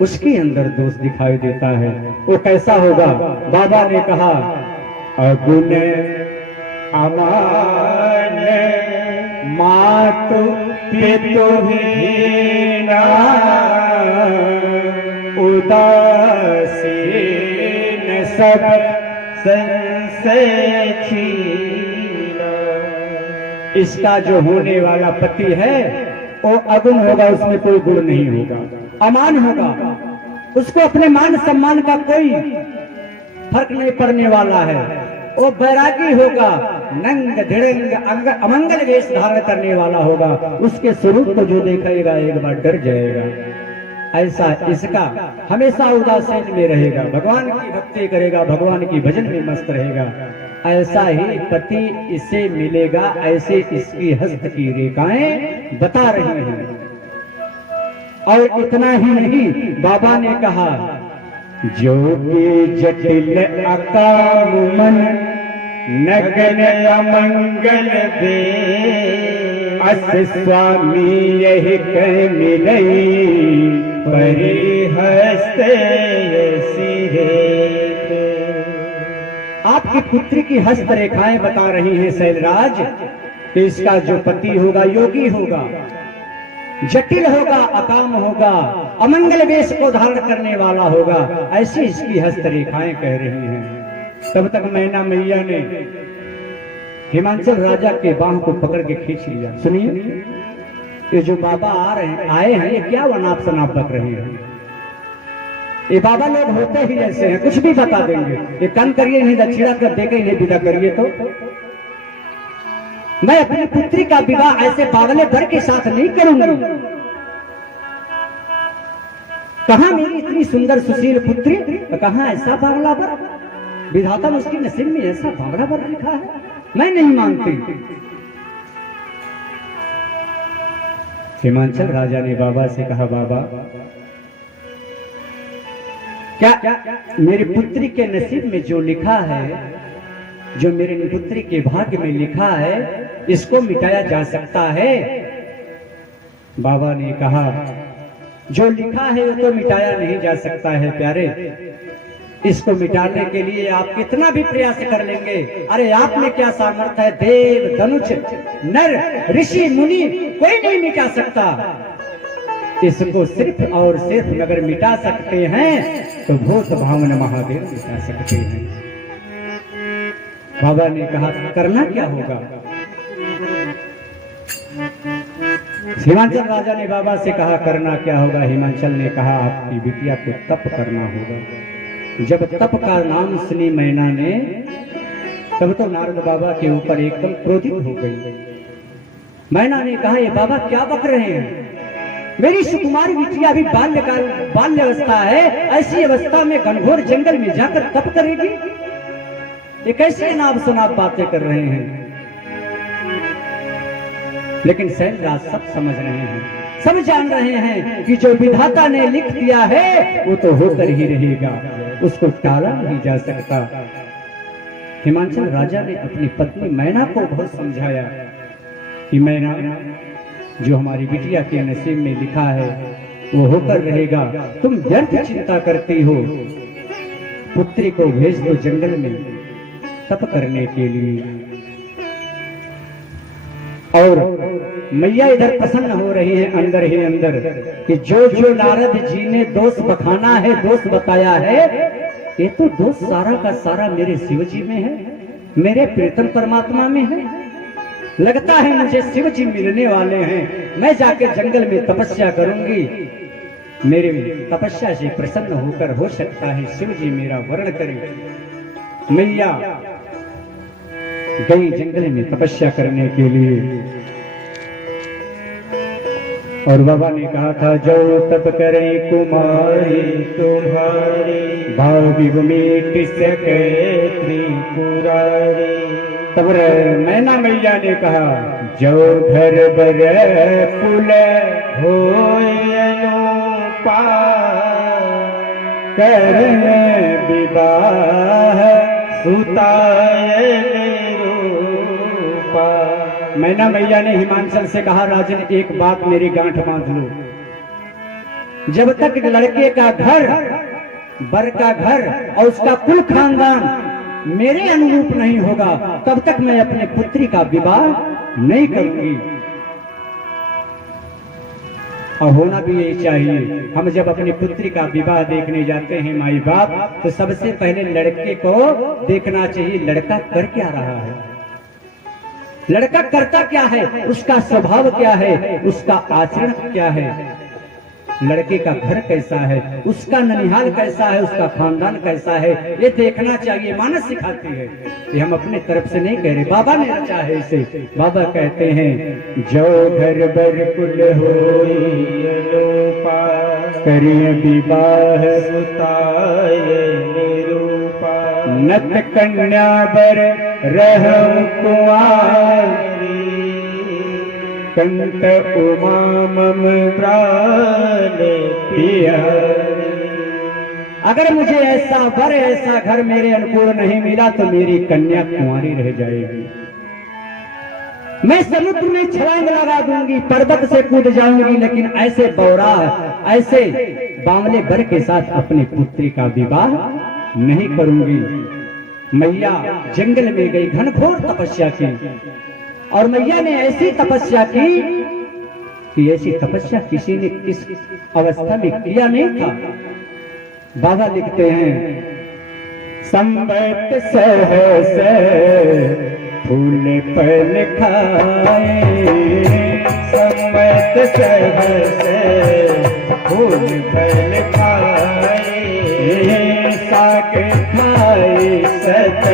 उसके अंदर दोष दिखाई देता है। वो कैसा होगा? बाबा ने कहा अगुण अमान मातु पितु हीना उदासीन सब संशय छीना। इसका जो होने वाला पति है वो अगुण होगा, उसमें कोई गुण नहीं होगा, अमान होगा, उसको अपने मान सम्मान का कोई फर्क नहीं पड़ने वाला है। वो बैरागी होगा, नंग धिड़ंग अमंगल वेश धारण करने वाला होगा। उसके स्वरूप को जो देखेगा एक बार डर जाएगा। ऐसा इसका हमेशा उदासीन में रहेगा, भगवान की भक्ति करेगा, भगवान की भजन में मस्त रहेगा। ऐसा ही पति इसे मिलेगा, ऐसे इसकी हस्त की रेखाएं बता रही हैं। और इतना ही नहीं, बाबा ने कहा जो कि जटिल अकाम मन नगन अमंगल दे अस स्वामी यही कह मिलई परिहस्ते सिरे। आपकी पुत्री की हस्त रेखाएं बता रही हैं शैलराज कि इसका जो पति होगा योगी होगा, जटिल होगा, अकाम होगा, अमंगल वेश को धारण करने वाला होगा। ऐसी इसकी हस्त रेखाएं कह रही हैं। तब तक मैना मैया ने हिमांचल राजा के बाह को पकड़ के खींच लिया। सुनिए, ये जो बाबा आए हैं ये क्या वनाप शनाप बक रहे हैं? ये बाबा लोग होते ही ऐसे हैं, कुछ भी बता देंगे। ये काम करिए, नहीं दक्षिणा कर देकर इन्हें विदा करिए। तो मैं अपनी पुत्री का विवाह ऐसे पागले भर के साथ नहीं करूंगी। कहां मेरी इतनी सुंदर सुशील पुत्री, कहां ऐसा पागला भर? विधाता ने उसकी नसीब में ऐसा पागला भर लिखा है, मैं नहीं मानती। हिमांचल राजा ने बाबा से कहा बाबा क्या मेरी पुत्री के नसीब में जो लिखा है, जो मेरी पुत्री के भाग्य में लिखा है, इसको मिटाया जा सकता है? बाबा ने कहा जो लिखा है वो तो मिटाया नहीं जा सकता है प्यारे। इसको मिटाने के लिए आप कितना भी प्रयास कर लेंगे, अरे आप में क्या सामर्थ्य है? देव धनुष नर ऋषि मुनि कोई नहीं मिटा सकता। इसको सिर्फ और सिर्फ अगर मिटा सकते हैं तो भूत भावन महादेव मिटा सकते हैं। बाबा ने कहा करना क्या होगा? हिमांचल राजा ने बाबा से कहा करना क्या होगा? हिमांचल ने कहा आपकी बिटिया को तप करना होगा। जब तप का नाम सुनी मैना ने, तब तो नारद बाबा के ऊपर एकदम क्रोधित हो गई। मैना ने कहा ये बाबा क्या बक रहे हैं? मेरी सुकुमारी बिटिया अभी बाल्य अवस्था है, ऐसी अवस्था में घनघोर जंगल में जाकर तप करेगी? ये कैसे नाम सुनाप बातें कर रहे हैं? लेकिन शैलराज सब समझ रहे हैं, सब जान रहे हैं कि जो विधाता ने लिख दिया है वो तो होकर ही रहेगा, उसको टाला नहीं जा सकता। हिमांचल राजा ने अपनी पत्नी मैना को बहुत समझाया कि मैना, जो हमारी बिटिया के नसीब में लिखा है वो होकर रहेगा। तुम व्यर्थ चिंता करती हो, पुत्री को भेज दो जंगल में तप करने के लिए। और मैया इधर प्रसन्न हो रही है अंदर ही अंदर कि जो जो नारद जी ने दोष बखाना है, दोष बताया है, ये तो दोष सारा का सारा मेरे शिव जी में है, मेरे प्रीतम परमात्मा में है। लगता है मुझे शिव जी मिलने वाले हैं, मैं जाके जंगल में तपस्या करूंगी। मेरे तपस्या से प्रसन्न होकर हो सकता है शिव जी मेरा वर्ण करें। मैया गई जंगल में तपस्या करने के लिए। और बाबा ने कहा था जो तप करे कुमारी तुम्हारी भाव मीट सके त्रिपुरारी। तब मैना मैया ने कहा जो घर बर पुल हो कर विवाह सुताए मैना मैया ने हिमांचल से कहा, राजन एक बात मेरी गांठ बांध लो, जब तक लड़के का घर, बर का घर और उसका कुल खानदान मेरे अनुरूप नहीं होगा, तब तक मैं अपने पुत्री का विवाह नहीं करूंगी। और होना भी यही चाहिए। हम जब अपनी पुत्री का विवाह देखने जाते हैं माई बाप, तो सबसे पहले लड़के को देखना चाहिए, लड़का कर क्या रहा है, लड़का करता क्या है, उसका स्वभाव क्या है, उसका आचरण क्या है, लड़के का घर कैसा है, उसका ननिहाल कैसा है, उसका खानदान कैसा है, ये देखना चाहिए। मानस सिखाती है, ये हम अपने तरफ से नहीं कह रहे, बाबा ने रचा है इसे। बाबा कहते हैं, जो घर बर कुल होई लोपा, करिए विवाह सुताय निरूपा, नत कन्या बर रहम कुआरी, कंत उमा मम प्राण पिया। अगर मुझे ऐसा वर, ऐसा घर मेरे अनुकूल नहीं मिला तो मेरी कन्या कुंवारी रह जाएगी। मैं समुद्र में छलांग लगा दूंगी, पर्वत से कूद जाऊंगी, लेकिन ऐसे बौरा, ऐसे बावले वर के साथ अपनी पुत्री का विवाह नहीं करूंगी। मैया जंगल में गई, घनघोर तपस्या की, और मैया ने ऐसी तपस्या की कि ऐसी तपस्या किसी ने इस अवस्था में किया नहीं था। बाबा लिखते हैं, संबत सहस फूल फल खाए, संबत सहस फूल फल खाए, साग खाए सत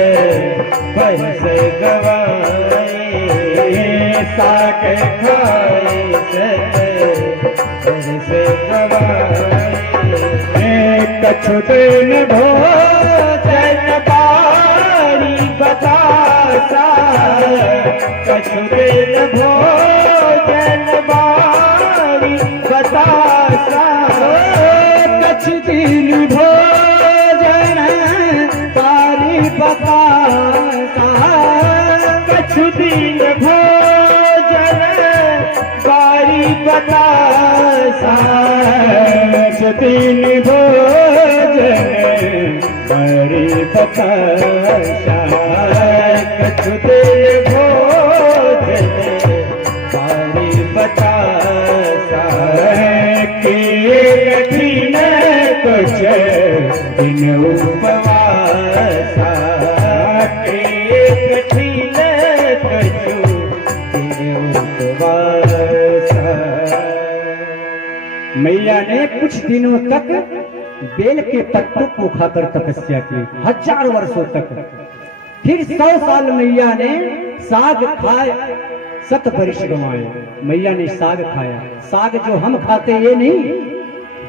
बरस गवाए, साग खाए सत बरस गवाए, कछु दिन भोजन बारी बतासा, कछु दिन भोजन बारी बतासा, कछु दिन भोजन बारी बतासा, कछु दिन भोजन बारी बतासा, कछु दिन भोजन बारी बतासा, कछु दिन भोजन बारी बतासा, के कठिन कुछ दिन उपवासा, के कठिन कछु दिन उपवासा। मैया ने कुछ दिनों तक बेल के पत्तों को खाकर तपस्या की, 1000 वर्षों तक। फिर 100 साल मैया ने साग खाए, 7 वर्ष गंवाए। मैया ने साग खाया, साग जो हम खाते ये नहीं,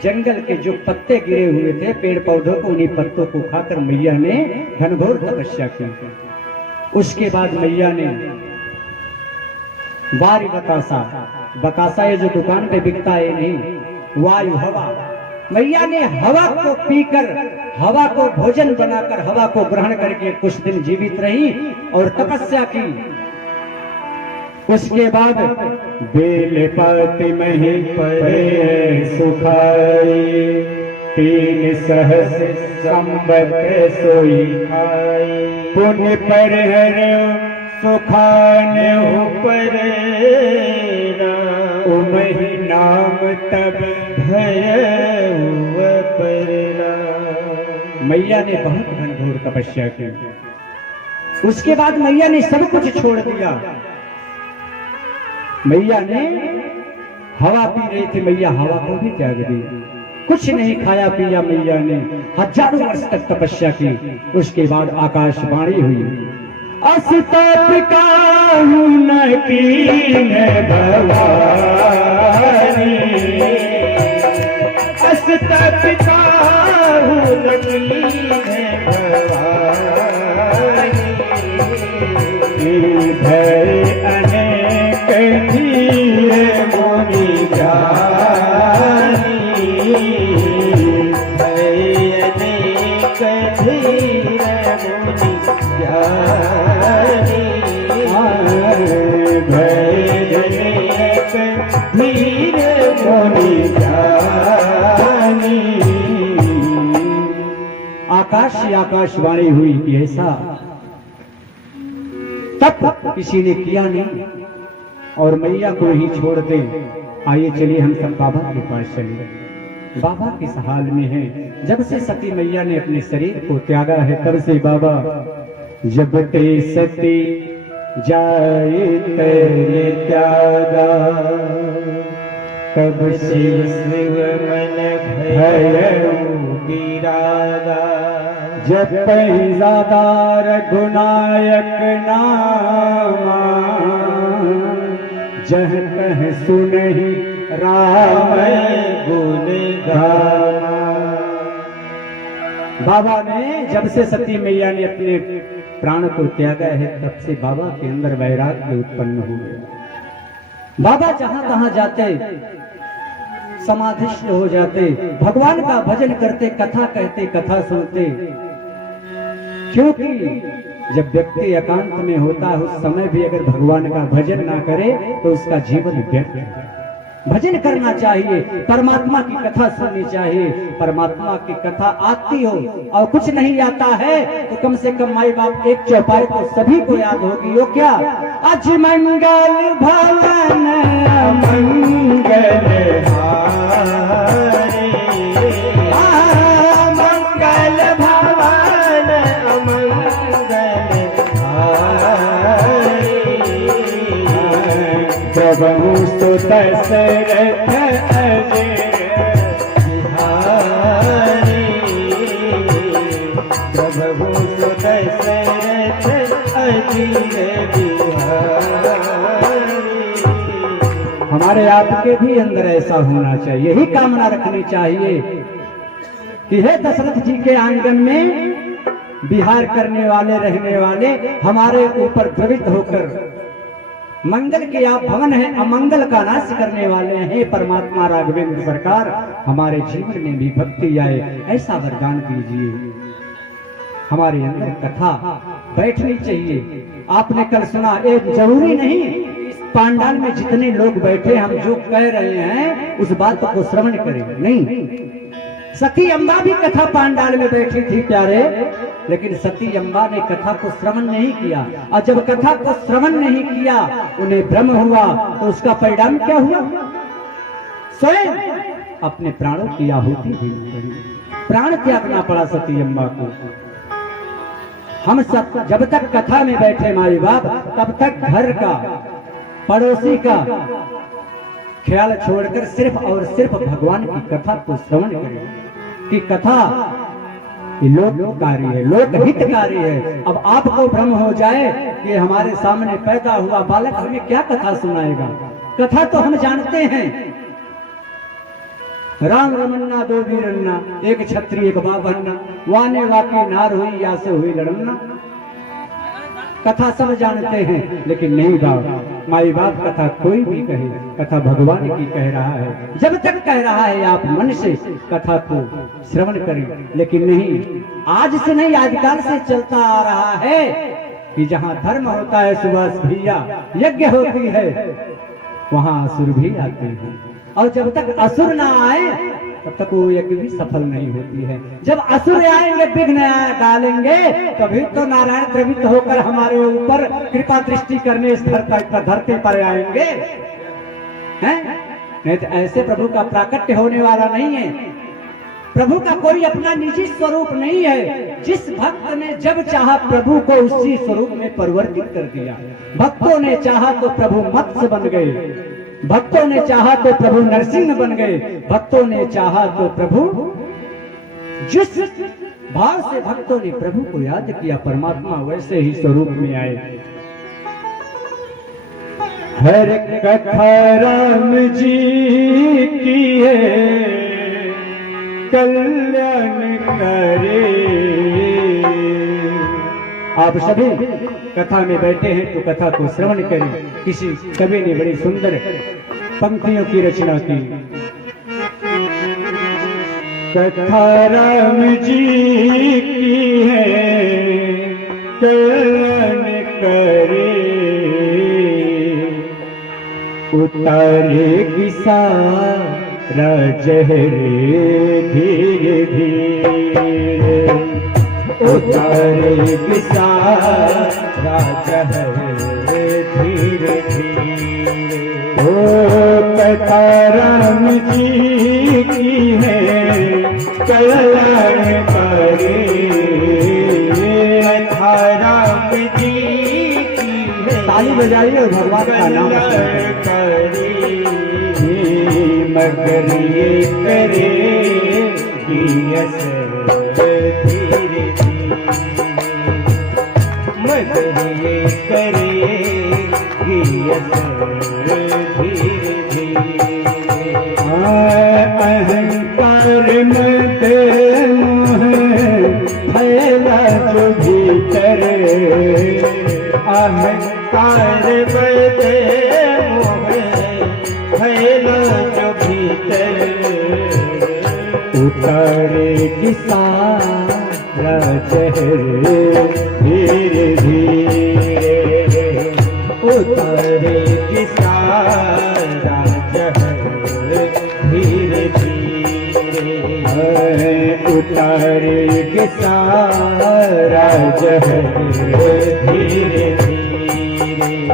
जंगल के जो पत्ते गिरे हुए थे पेड़ पौधों को, उन्हीं पत्तों को खाकर मैया ने घनघोर तपस्या की। उसके बाद मैया ने वारी बतासा, बतासा ये जो दुकान पे बिकता है नहीं, वायु हवा, मैया ने हवा को पीकर, हवा को भोजन बनाकर, हवा को ग्रहण करके कुछ दिन जीवित रही और तपस्या की। उसके बाद बेल पाती मही परे सुखाई, 3 सहस संबत सोई खाई, पुण्य पर हर सुखान ऊपर उमहि नाम तब भय परा। मैया ने बहुत घनघोर तपस्या की। उसके बाद मैया ने सब कुछ छोड़ दिया। मैया ने हवा पी रही थी, मैया हवा को भी त्याग दी, कुछ नहीं खाया पिया मैया ने, 1000 वर्ष तक तपस्या की। उसके बाद आकाशवाणी हुई, असतप काहू न कीन भवानी, असतप काहू न कीन भवानी, भय अनेक धीर मुनि जानी, भय अनेक धीर मुनि जानी, भय आकाश से आकाशवाणी हुई कि ऐसा तब किसी ने किया नहीं और मैया को ही छोड़ दे। आइए चलिए हम सब बाबा के पास चलिए। बाबा किस हाल में है? जब से सती मैया ने अपने शरीर को त्यागा है तब से बाबा, जब ते सती जाए तेरे त्यागा, तब शिव शिव मन भयउ गिरागा। जब पैजादा रघुनायक नामा, जह कह सुनहि राम गुण गाना। बाबा ने जब से सती मैया ने अपने प्राण को त्यागा है तब से बाबा के अंदर वैराग्य उत्पन्न हो गया। बाबा जहां तहां जाते समाधिस्थ हो जाते, भगवान का भजन करते, कथा कहते, कथा सुनते। क्योंकि जब व्यक्ति एकांत में होता है उस समय भी अगर भगवान का भजन ना करे तो उसका जीवन व्यर्थ है। भजन करना चाहिए, परमात्मा की कथा सुननी चाहिए। परमात्मा की कथा आती हो और कुछ नहीं आता है तो कम से कम माई बाप एक चौपाई तो सभी को याद होगी। वो क्या? अज मंगल भवन मंगल हारे, मंगल भवन मंगल हारे। प्रभु सुत दशरथ अजय बिहारी, प्रभु सुत दशरथ अजय बिहारी। हमारे आपके भी अंदर ऐसा होना चाहिए, यही कामना रखनी चाहिए कि हे दशरथ जी के आंगन में विहार करने वाले, रहने वाले, हमारे ऊपर द्रवित होकर मंगल के आप भवन है, अमंगल का नाश करने वाले हैं। परमात्मा राघवेंद्र सरकार हमारे जीवन में भी भक्ति आए, ऐसा वरदान दीजिए। हमारे अंदर कथा बैठनी चाहिए। आपने कल सुना, एक जरूरी नहीं इस पांडाल में जितने लोग बैठे हम जो कह रहे हैं उस बात को श्रवण करें, नहीं। सती अम्बा भी कथा पांडाल में बैठी थी प्यारे, लेकिन सती अम्बा ने कथा को श्रवण नहीं किया। और जब कथा को श्रवण नहीं किया, उन्हें भ्रम हुआ तो उसका परिणाम क्या हुआ? स्वयं अपने प्राणों की आहुति हुई, प्राण त्यागना पड़ा सती अम्बा को। हम सब जब तक कथा में बैठे माई बाप, तब तक घर का, पड़ोसी का ख्याल छोड़कर सिर्फ और सिर्फ भगवान की कथा को श्रवण करें कि कथा लोककारी है, लोकहितकारी है। अब आपको भ्रम हो जाए कि हमारे सामने पैदा हुआ बालक हमें क्या कथा सुनाएगा? कथा तो हम जानते हैं, राम रमन्ना दो वीरन्ना, एक क्षत्रिय एक बाबन्ना, वाने वाके नार हुई या से हुई लड़न्ना। कथा सब जानते हैं, लेकिन नहीं बाप, माई बाप कथा कोई भी कहे, कथा भगवान की कह रहा है। जब तक कह रहा है आप मन से कथा को श्रवण करें, लेकिन नहीं, आज से नहीं, आदिकाल से चलता आ रहा है कि जहाँ धर्म होता है सुबह भैया यज्ञ होती है, वहाँ असुर भी आते हैं। और जब तक असुर ना आए तब तक वो यज्ञ भी सफल नहीं होती है। जब असुर आएंगे, विघ्न डालेंगे, तभी तो नारायण द्रवित होकर हमारे ऊपर कृपा दृष्टि करने इस धरती पर आएंगे, हैं? नहीं तो ऐसे प्रभु का प्राकट्य होने वाला नहीं है। प्रभु का कोई अपना निजी स्वरूप नहीं है। जिस भक्त ने जब चाहा प्रभु को उसी स्वरूप में परिवर्तित कर दिया। भक्तों ने चाहा तो प्रभु मत्स्य बन गए, भक्तों ने चाहा तो प्रभु नरसिंह बन गए, भक्तों ने चाहा तो प्रभु, जिस भाव से भक्तों ने प्रभु को याद किया, परमात्मा वैसे ही स्वरूप में आए। हर कथा राम जी की है, कल्याण करे। आप सभी कथा में बैठे हैं तो कथा को श्रवण करें। किसी कवि ने बड़ी सुंदर पंक्तियों की रचना की। कथा राम जी की है, कल्याण करे, उतारेगी सारा जहरे धीरे धीरे। उतारेगी सारा जहर धीरे धीरे। ओ कथा राम जी की है कल्याणकारी, कथा राम जी की है ताली बजाइए और भगवान का नाम कल्याणकारी। मगर ये करे कि असर धीरे धीरे, मगर ये करे कि असर धीरे धीरे। अहंकार मत मोह फैला जो भीतर, अहंकार मत मोह फैला जो भीतर। उतारेगी सारा जहर धीरे धीरे, उतारेगी सारा जहर धीरे धीरे, उतारेगी सारा जहर धीरे धीरे,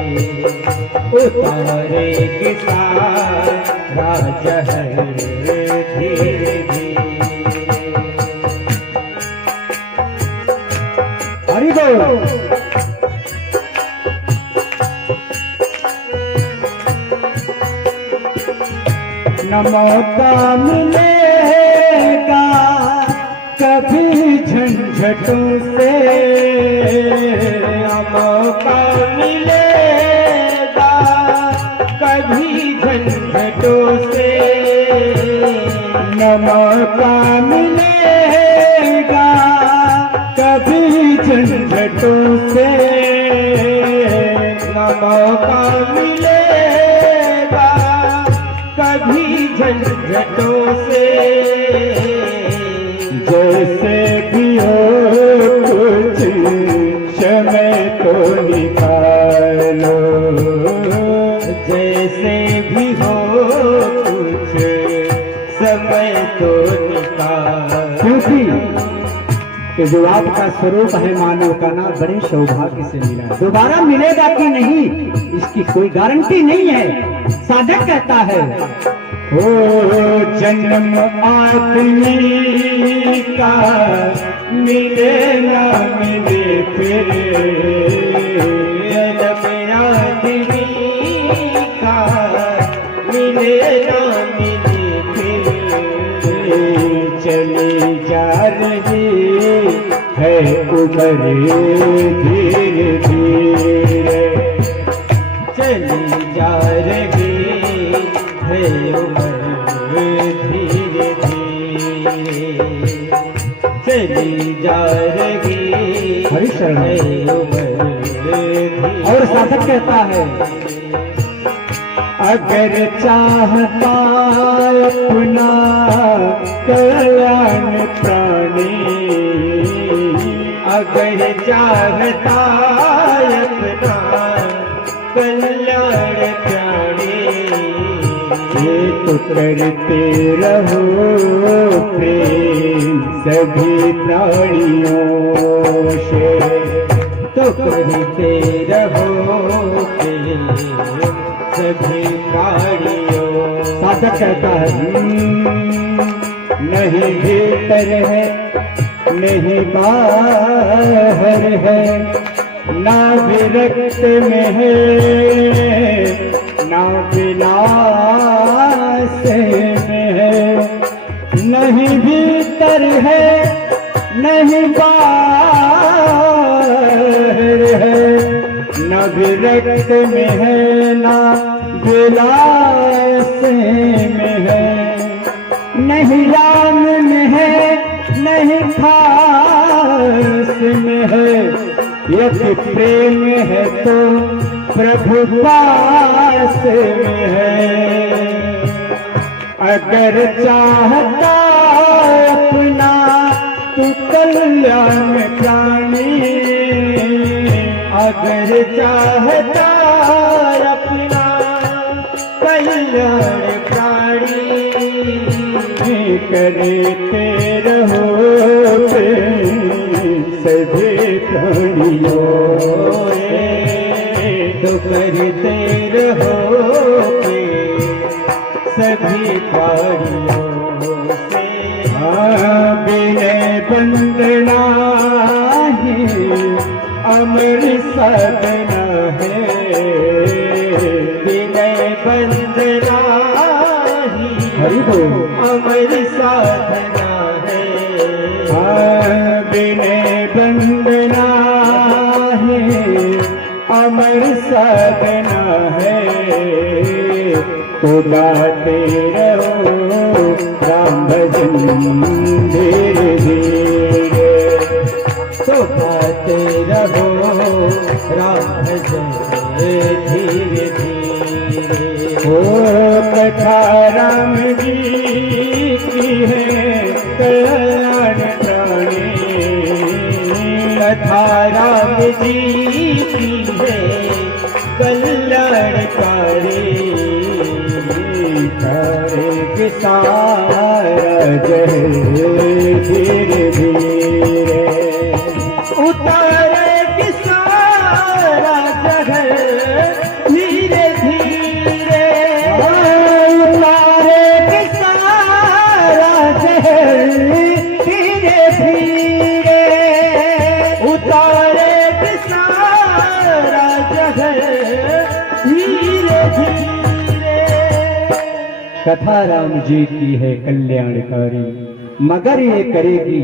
उतारेगी सारा जहर धीरे धीरे। हरि बोल। न मौका मिलेगा कभी झंझटों से, न मौका मिलेगा कभी झंझटों से, न मौका मिलेगा कभी झंझटों से, न मौका मिलेगा कभी झंझटों से। जैसे भी हो कुछ समय तो निकालो, जैसे भी हो कुछ समय तो निकालो। क्योंकि कि जो आपका स्वरूप है मानव का ना बड़े सौभाग्य से मिला है, दोबारा मिलेगा कि नहीं इसकी कोई गारंटी नहीं है। साधक कहता है ओ जन्म आदमी का मिले ना मिले फिर, जन्म आदमी का मिले ना मिले फिर। चली जा रही है उम्र धीरे धीरे, चली जा रही है उम्र धीरे धीरे, चली जा रही है उम्र धीरे। और साधक कहता है अगर चाहता अपना कल्याण प्राणी, अगर चाहता अपना कल्याण प्राणी, ये तो करते रहो प्रेम सभी प्राणियों से, तो करते रहो प्रेम सभी प्राणियों। साधक कहता है नहीं भीतर है नहीं बाहर है, ना विरक्त में है ना विनाश में है, नहीं भीतर है नहीं बाहर है, न विरक्त में है ना विलास में है, नहीं राम में है नहीं खास में है, यदि प्रेम है तो प्रभु पास में है। अगर चाहता अपना तू कल्याण प्राणी, अगर चाहता अपना कल्याण प्राणी, करते रहो सभी प्राणियों तो करते रहो सभी प्राणियों से विनय वंदना ही अमर साधना है विनय वंदना ही हरि बोल। अमर साधना है विनय वंदना है अमर साधना है तो गाते रहो राम भजन धीरे धीरे तो गाते रहो राम भजन धीरे धीरे ओ कथा राम जी की है कल्याणकारी कथा राम जी की है कल्याणकारी करे किसारा जय धीरे धीरे उतारे किसारा जय धीरे धीरे उतारे किसारा जय धीरे धीरे उतारे किसारा जय धीरे धीरे कथा राम जी की है कल्याणकारी मगर ये करेगी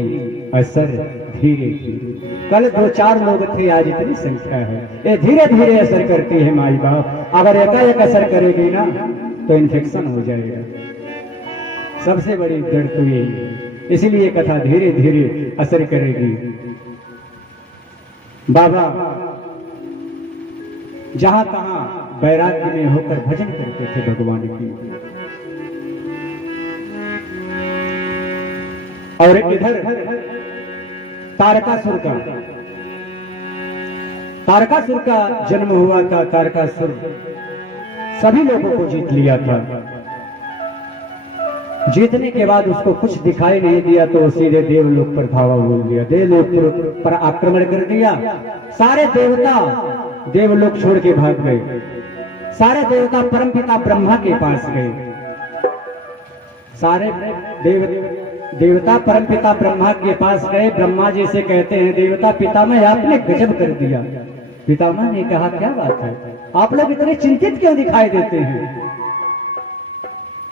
असर धीरे धीरे। कल 2-4 लोग थे, आज इतनी संख्या है। ये धीरे धीरे असर करती है माई बाप। अगर एकाएक असर करेगी ना तो इन्फेक्शन हो जाएगा। सबसे बड़ी जड़ तो यही है, इसीलिए कथा धीरे धीरे असर करेगी। बाबा जहां तहां वैराग्य में होकर भजन करते थे भगवान की, और इधर तारकासुर का जन्म हुआ था। तारकासुर सभी लोगों को जीत लिया था। जीतने के बाद उसको कुछ दिखाई नहीं दिया तो सीधे देवलोक पर धावा बोल दिया, देवलोक पर आक्रमण कर दिया। सारे देवता देवलोक छोड़ के भाग गए। सारे देवता परमपिता ब्रह्मा के पास गए। सारे देवता परमपिता ब्रह्मा के पास गए। ब्रह्मा जी से कहते हैं, देवता पितामह आपने गजब कर दिया। पितामह ने कहा, क्या बात है, आप लोग इतने चिंतित क्यों दिखाई देते हैं?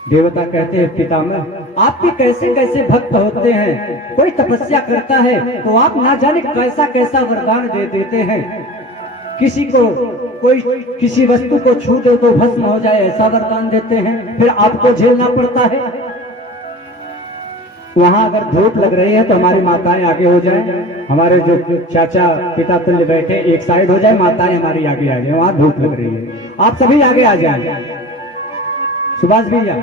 देवता कहते हैं, पितामह आपके कैसे कैसे भक्त होते हैं, कोई तपस्या करता है तो आप ना जाने कैसा कैसा वरदान दे देते हैं। किसी को कोई किसी वस्तु को छू दे तो भस्म हो जाए, ऐसा वरदान देते हैं, फिर आपको झेलना पड़ता है। वहां अगर धूप लग रही है तो हमारी माताएं आगे हो जाएं, हमारे जो चाचा पिता तुल्य बैठे एक साइड हो जाए, माताएं हमारी आगे आ जाए। वहां धूप लग रही है, आप सभी आगे आ जाए। सुभाष भैया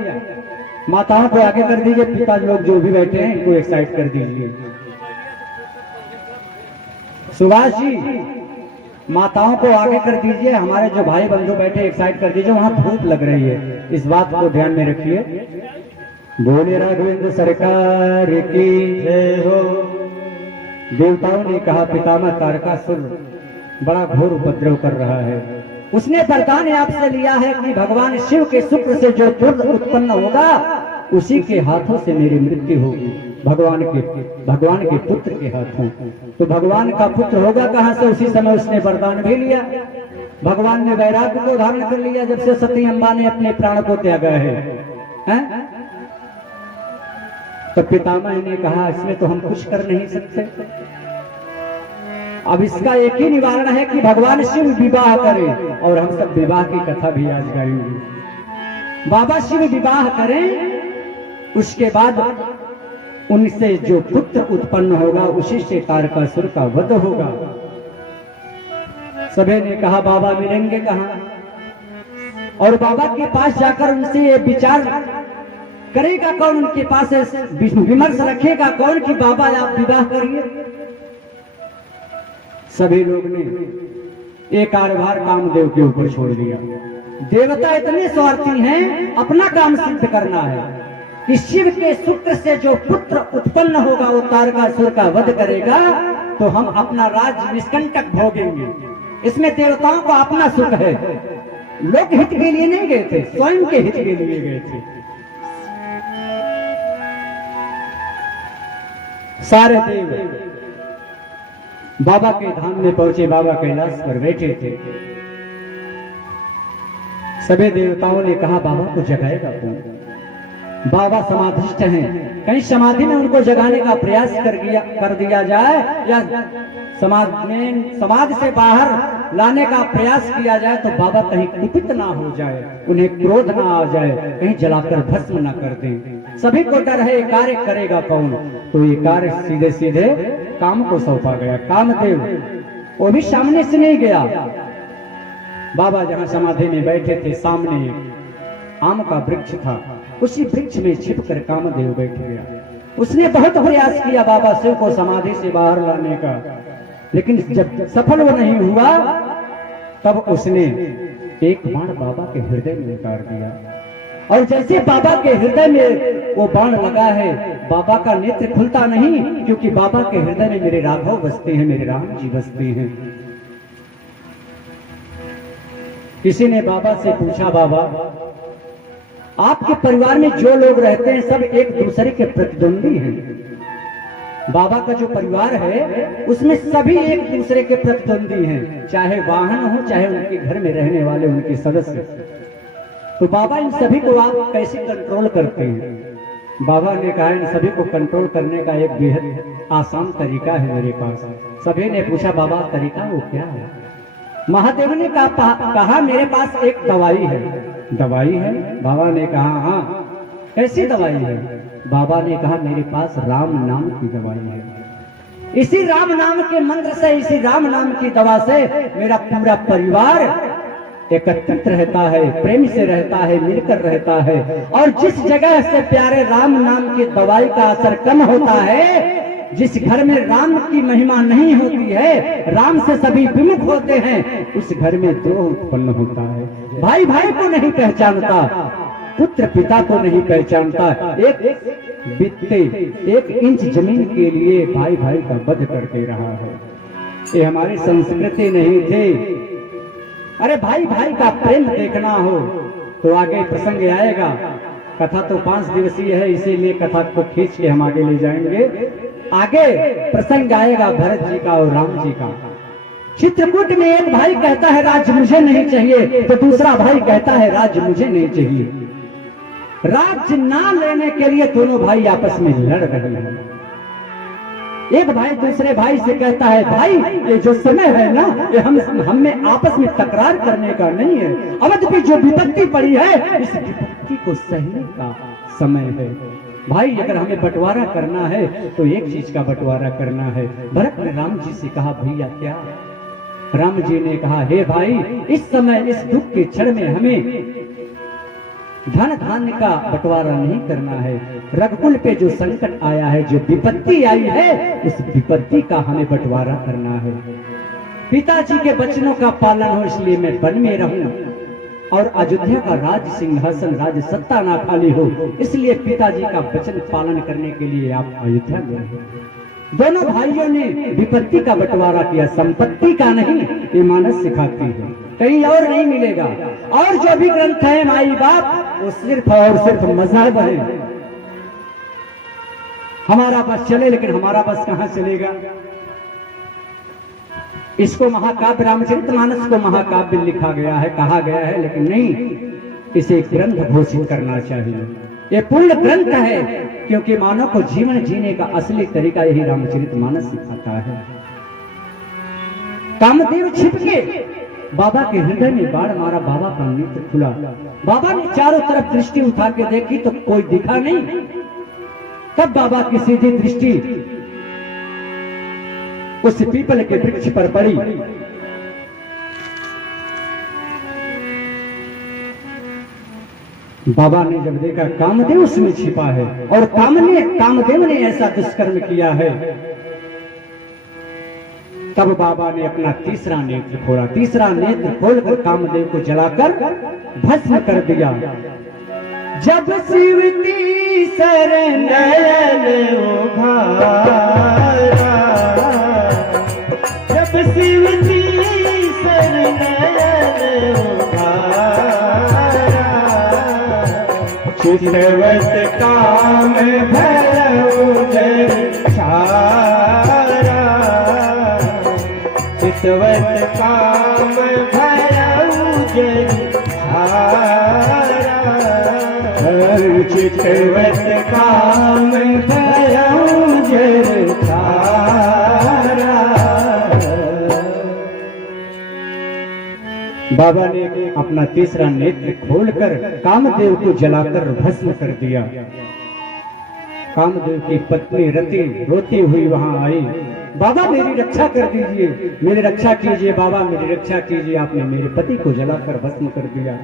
माताओं को आगे कर दीजिए, पिता लोग जो भी बैठे हैं इनको एक साइड कर दीजिए। सुभाष जी माताओं को आगे कर दीजिए, हमारे जो भाई बंधु बैठे एक साइड कर दीजिए, वहां धूप लग रही है, इस बात को ध्यान में रखिए। बोले राघवेंद्र सरकार की जय हो। देवताओं ने कहा, पितामह तारकासुर बड़ा घोर उपद्रव कर रहा है, उसने वरदान आपसे लिया है कि भगवान शिव के शुक्र से जो दुर्द उत्पन्न होगा उसी के हाथों से मेरी मृत्यु होगी, भगवान के पुत्र के हाथों। तो भगवान का पुत्र होगा कहां से? उसी समय उसने वरदान भी लिया। भगवान ने वैराग्य को धारण कर लिया जब से सती अम्बा ने अपने प्राण को त्यागा है? तो पितामह ने कहा, इसमें तो हम कुछ कर नहीं सकते, अब इसका एक ही निवारण है कि भगवान शिव विवाह करें, और हम सब विवाह की कथा भी आज गाएंगे। बाबा शिव विवाह करें, उसके बाद उनसे जो पुत्र उत्पन्न होगा उसी से तारकासुर का वध होगा। सभी ने कहा, बाबा मिलेंगे कहां? और बाबा के पास जाकर उनसे ये विचार करेगा कौन, उनके पास विमर्श रखेगा कौन कि बाबा आप विवाह करिए? सभी लोग ने एक कार्यभार कामदेव के ऊपर छोड़ दिया। देवता इतने स्वार्थी हैं, अपना काम सिद्ध करना है कि शिव के शुक्र से जो पुत्र उत्पन्न होगा वो तारकासुर का वध करेगा, तो हम अपना राज निष्कंटक भोगेंगे। इसमें देवताओं का अपना सुख है। लोक हित के लिए नहीं गए थे, स्वयं के हित के लिए गए थे। सारे देव बाबा के धाम में पहुंचे, बाबा कैलाश पर बैठे थे। सभी देवताओं ने कहा बाबा को जगाएगा कौन? बाबा समाधिष्ठ हैं, कहीं समाधि में उनको जगाने का प्रयास कर दिया जाए या समाधि से बाहर लाने का प्रयास किया जाए तो बाबा कहीं कुपित ना हो जाए, उन्हें क्रोध ना आ जाए, कहीं जलाकर भस्म ना कर दें। सभी को डर है, ये कार्य करेगा कौन? तो ये कार्य सीधे सीधे काम को सौंपा गया। कामदेव वो भी सामने से नहीं गया। बाबा जहां समाधि में बैठे थे, सामने आम का वृक्ष था, उसी वृक्ष में छिपकर कामदेव बैठ गया। उसने बहुत प्रयास किया बाबा शिव को समाधि से बाहर लाने का, लेकिन जब सफल वो नहीं हुआ तब उसने एक बाण बाबा के हृदय में उतार दिया। और जैसे बाबा के हृदय में वो बाण लगा है, बाबा का नेत्र खुलता नहीं, क्योंकि बाबा के हृदय में मेरे राघव बसते हैं, मेरे राम जी बसते हैं। किसी ने बाबा से पूछा, बाबा आपके परिवार में जो लोग रहते हैं सब एक दूसरे के प्रतिद्वंदी हैं। बाबा का जो परिवार है उसमें सभी एक दूसरे के प्रतिद्वंदी हैं, चाहे वाहन हो, चाहे उनके घर में रहने वाले उनके सदस्य। तो बाबा इन सभी को आप कैसे कंट्रोल करते हैं? बाबा ने कहा इन सभी को कंट्रोल करने का एक बेहद आसान तरीका है मेरे पास। सभी ने पूछा बाबा तरीका वो क्या है? महादेव ने कहा मेरे पास एक दवाई है। दवाई है? बाबा ने कहा हाँ। कैसी दवाई है? बाबा ने कहा मेरे पास राम नाम की दवाई है। इसी राम नाम के मंत्र से, इसी राम नाम की दवा से मेरा पूरा परिवार एकत्रित रहता है, प्रेम से रहता है, मिलकर रहता है। और जिस जगह से प्यारे राम नाम की दवाई का असर कम होता है, जिस घर में राम की महिमा नहीं होती है, राम से सभी विमुख होते हैं, उस घर में द्रोह उत्पन्न होता है। भाई भाई को नहीं पहचानता, पुत्र पिता को नहीं पहचानता। एक इंच जमीन के लिए भाई भाई का वध करते रहा है। ये हमारी संस्कृति नहीं थी। अरे भाई भाई का प्रेम देखना हो तो आगे प्रसंग आएगा। कथा तो 5 दिवसीय है, इसीलिए कथा को खींच के हम आगे ले जाएंगे। आगे प्रसंग आएगा भरत जी का और राम जी का। चित्रकूट में एक भाई कहता है राज्य मुझे नहीं चाहिए, तो दूसरा भाई कहता है राज्य मुझे नहीं चाहिए। राज्य ना लेने के लिए दोनों भाई आपस में लड़ रहे हैं। एक भाई दूसरे भाई से कहता है भाई ये जो समय है ना, ये हम में आपस में तकरार करने का नहीं है। अवध पे जो विपत्ति पड़ी है, इस विपत्ति को सहने का समय है। भाई अगर हमें बंटवारा करना है तो एक चीज का बंटवारा करना है। भरत ने राम जी से कहा भैया क्या? राम जी ने कहा हे भाई, इस समय इस दुख के क्षण में हमें धन धान्य का बंटवारा नहीं करना है। रघुकुल पे जो संकट आया है, जो विपत्ति आई है, उस विपत्ति का हमें बंटवारा करना है। पिताजी के वचनों का पालन हो, इसलिए मैं वन में रहूं और अयोध्या का राज सिंहासन राज सत्ता ना खाली हो, इसलिए पिताजी का वचन पालन करने के लिए आप अयोध्या में रहे। दोनों भाइयों ने विपत्ति का बंटवारा किया, संपत्ति का नहीं। ये मानस सिखाती है, कहीं और नहीं मिलेगा। और जो भी ग्रंथ है माई बाप, वो सिर्फ और सिर्फ मजहब है। हमारा बस चले, लेकिन हमारा बस कहां चलेगा? इसको महाकाव्य रामचरितमानस को महाकाव्य लिखा गया है, कहा गया है, लेकिन नहीं, इसे ग्रंथ घोषित करना चाहिए। ये पूर्ण ग्रंथ है, क्योंकि मानव को जीवन जीने का असली तरीका यही रामचरितमानस सिखाता है। कामदेव छिप के बाबा के हृदय में बाण मारा, बाबा का नेत्र खुला। बाबा ने चारों तरफ दृष्टि उठा के देखी तो कोई दिखा नहीं। तब बाबा की सीधी दृष्टि उस पीपल के वृक्ष पर पड़ी। बाबा ने जब देखा कामदेव उसमें छिपा है और कामदेव ने ऐसा दुष्कर्म किया है, तब बाबा ने अपना तीसरा नेत्र खोला। तीसरा नेत्र खोलकर कामदेव को जलाकर भस्म कर दिया। जब शिव तीसर नयन उघारा चितवत काम भरऊ जय छारा, चितवत काम भरऊ जय छारा, चितवत काम भरऊ जय छारा। बाबा ने अपना तीसरा नेत्र खोलकर कामदेव को जलाकर भस्म कर दिया। कामदेव की पत्नी रति रोती हुई वहां आई, बाबा मेरी रक्षा कर दीजिए, मेरी रक्षा कीजिए बाबा, मेरी रक्षा कीजिए, आपने मेरे पति को जलाकर भस्म कर दिया।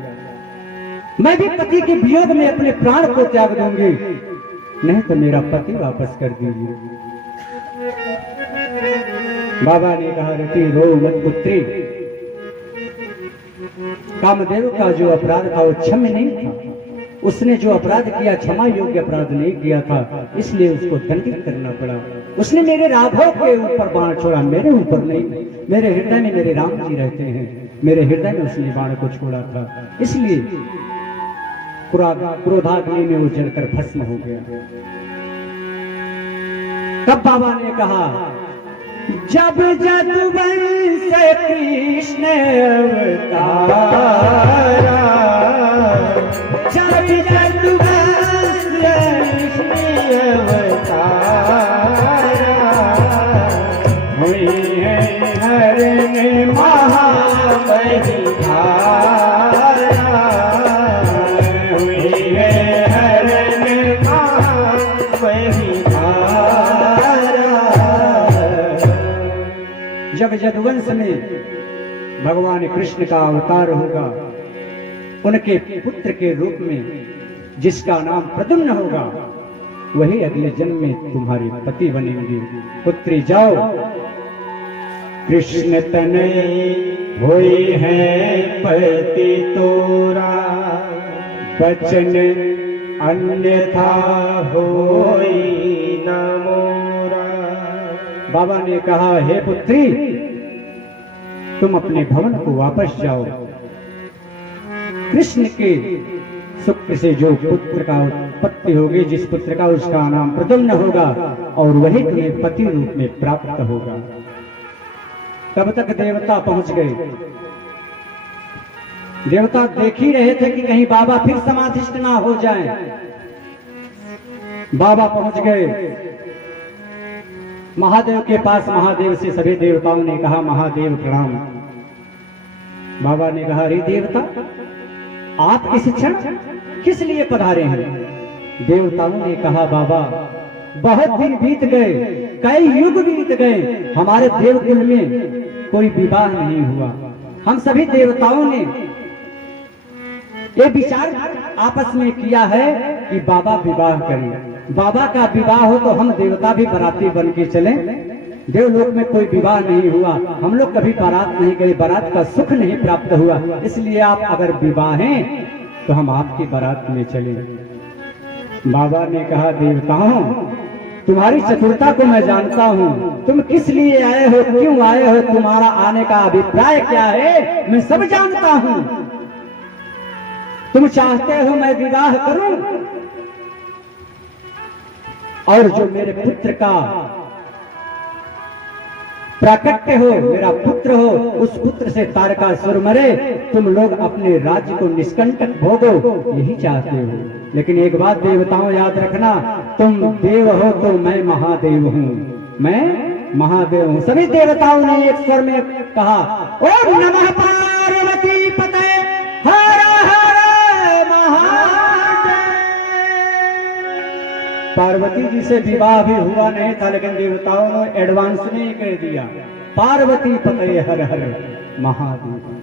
मैं भी पति के वियोग में अपने प्राण को त्याग दूंगी, नहीं तो मेरा पति वापस कर दीजिए। बाबा ने कहा रति रो मत पुत्री, कामदेव का जो अपराध था वो क्षम्य नहीं था। उसने जो अपराध किया क्षमा योग्य अपराध नहीं किया था, इसलिए उसको दंडित करना पड़ा। उसने मेरे राघव के ऊपर बाण छोड़ा, मेरे ऊपर नहीं। मेरे हृदय में मेरे राम जी रहते हैं, मेरे हृदय में उसने बाण को छोड़ा था, इसलिए क्रोधाग्नि में वो जलकर भस्म हो गया। तब बाबा ने कहा जब जदुवंश कृष्ण अवतारा, जब जदुवंश कृष्ण अवतारा, हुई है हरण महाबली धारा, हुई है हरण महाबली धारा। जब जदुवंश में भगवान कृष्ण का अवतार होगा, उनके पुत्र के रूप में जिसका नाम प्रद्युम्न होगा, वही अगले जन्म में तुम्हारे पति बनेंगे। पुत्री जाओ, कृष्ण तनय होई है पति तोरा, बचन अन्यथा होई न मोरा। बाबा ने कहा हे पुत्री, तुम अपने भवन को वापस जाओ। कृष्ण के शुक्र से जो पुत्र का उत्पत्ति होगी, जिस पुत्र का, उसका नाम प्रद्युम्न होगा, और वही तुम्हें पति रूप में प्राप्त होगा। तब तक देवता पहुंच गए। देवता देख ही रहे थे कि कहीं बाबा फिर समाधिष्ठ ना हो जाएं। बाबा पहुंच गए महादेव के पास। महादेव से सभी देवताओं ने कहा महादेव प्रणाम। बाबा ने कहा अरे देवता, आप इस क्षण किस लिए पधारे हैं? देवताओं ने कहा बाबा, बहुत दिन बीत गए, कई युग बीत गए, हमारे देवकुल में कोई विवाह नहीं हुआ। हम सभी देवताओं ने ये विचार आपस में किया है कि बाबा विवाह करें। बाबा का विवाह हो तो हम देवता भी बाराती बन के चलें। देवलोक में कोई विवाह नहीं हुआ, हम लोग कभी बारात नहीं गए, बारात का सुख नहीं प्राप्त हुआ, इसलिए आप अगर विवाह हैं तो हम आपकी बारात में चलें। बाबा ने कहा देवताओं, तुम्हारी चतुरता को मैं जानता हूँ, तुम किस लिए आए हो, क्यों आए हो, तुम्हारा आने का अभिप्राय क्या है, मैं सब जानता हूँ। तुम चाहते हो मैं विवाह करूं, और जो मेरे पुत्र का प्राकट्य हो, मेरा पुत्र हो, उस पुत्र से तारकासुर मरे, तुम लोग अपने राज्य को निष्कंटक भोगो, यही चाहते हो। लेकिन एक बात देवताओं याद रखना, तुम देव हो तो मैं महादेव हूँ, मैं महादेव हूँ। सभी देवताओं ने एक स्वर में कहा ओम नमः पार्वती पते हर हर महादेव। पार्वती जी से विवाह भी हुआ नहीं था, लेकिन देवताओं ने एडवांस में ही कह दिया पार्वती पते हर हर महादेव।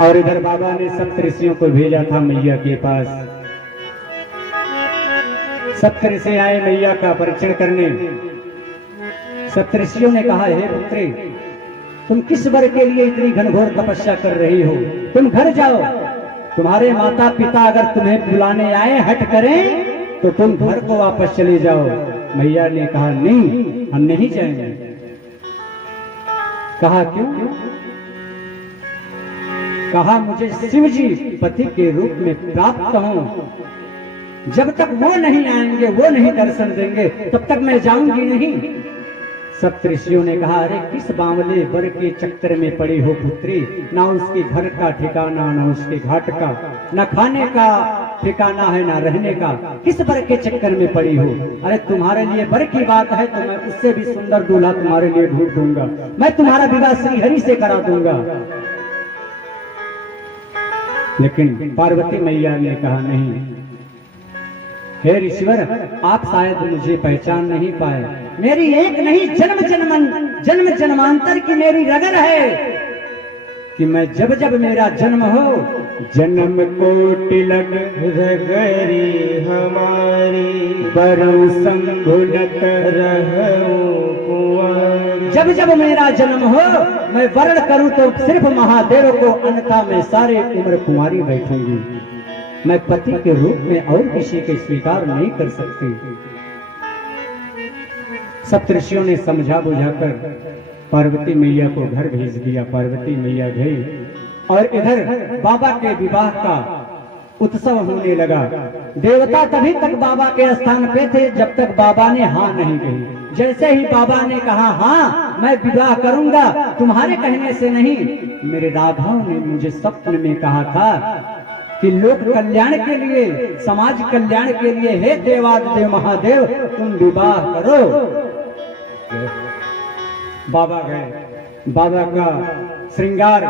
और इधर बाबा ने सप्तऋषियों को भेजा था मैया के पास। सप्तऋषि आए मैया का परीक्षण करने। सप्तऋषियों ने कहा हे पुत्री, तुम किस वर के लिए इतनी घनघोर तपस्या कर रही हो, तुम घर जाओ, तुम्हारे माता पिता अगर तुम्हें बुलाने आए हट करें तो तुम घर को वापस चले जाओ। मैया ने कहा नहीं, हम नहीं जाएंगे। कहा क्यों? कहा मुझे शिव जी पति के रूप में प्राप्त हों, जब तक वो नहीं आएंगे, वो नहीं दर्शन देंगे, तब तक मैं जाऊंगी नहीं। सप्तऋषियों ने कहा, अरे किस बावले वर के चक्कर में पड़ी हो पुत्री, ना उसके घर का ठिकाना, ना उसके घाट का, ना खाने का ठिकाना है, ना रहने का, किस वर के चक्कर में पड़ी हो। अरे तुम्हारे लिए वर की बात है तो मैं उससे भी सुंदर दूल्हा तुम्हारे लिए ढूंढ दूंगा, मैं तुम्हारा विवाह श्री हरि से करा दूंगा। लेकिन पार्वती मैया ने कहा, नहीं हे ईश्वर, आप शायद मुझे पहचान नहीं पाए, मेरी एक नहीं जन्म जन्मांतर की मेरी रगन है कि मैं जब जब मेरा जन्म हो, जन्म कोटि लग रगरी हमारी, बरऊ संभुलत रहूं कुंवारी। जब जब मेरा जन्म हो मैं वर्ण करूं तो सिर्फ महादेव को, अन्यथा मैं सारे उम्र कुंवारी बैठूंगी, मैं पति के रूप में और किसी को स्वीकार नहीं कर सकती। सप्तऋषियों ने समझा बुझाकर पार्वती मैया को घर भेज दिया। पार्वती मैया गई और इधर बाबा के विवाह का उत्सव होने लगा। देवता तभी तक बाबा के स्थान पे थे जब तक बाबा ने हाँ नहीं कही। जैसे ही बाबा ने कहा हाँ मैं विवाह करूंगा, तुम्हारे कहने से नहीं, मेरे राधाओं ने मुझे स्वप्न में कहा था कि लोक कल्याण के लिए, समाज कल्याण के लिए, हे देवादिदेव महादेव तुम विवाह करो। बाबा गए, बाबा का श्रृंगार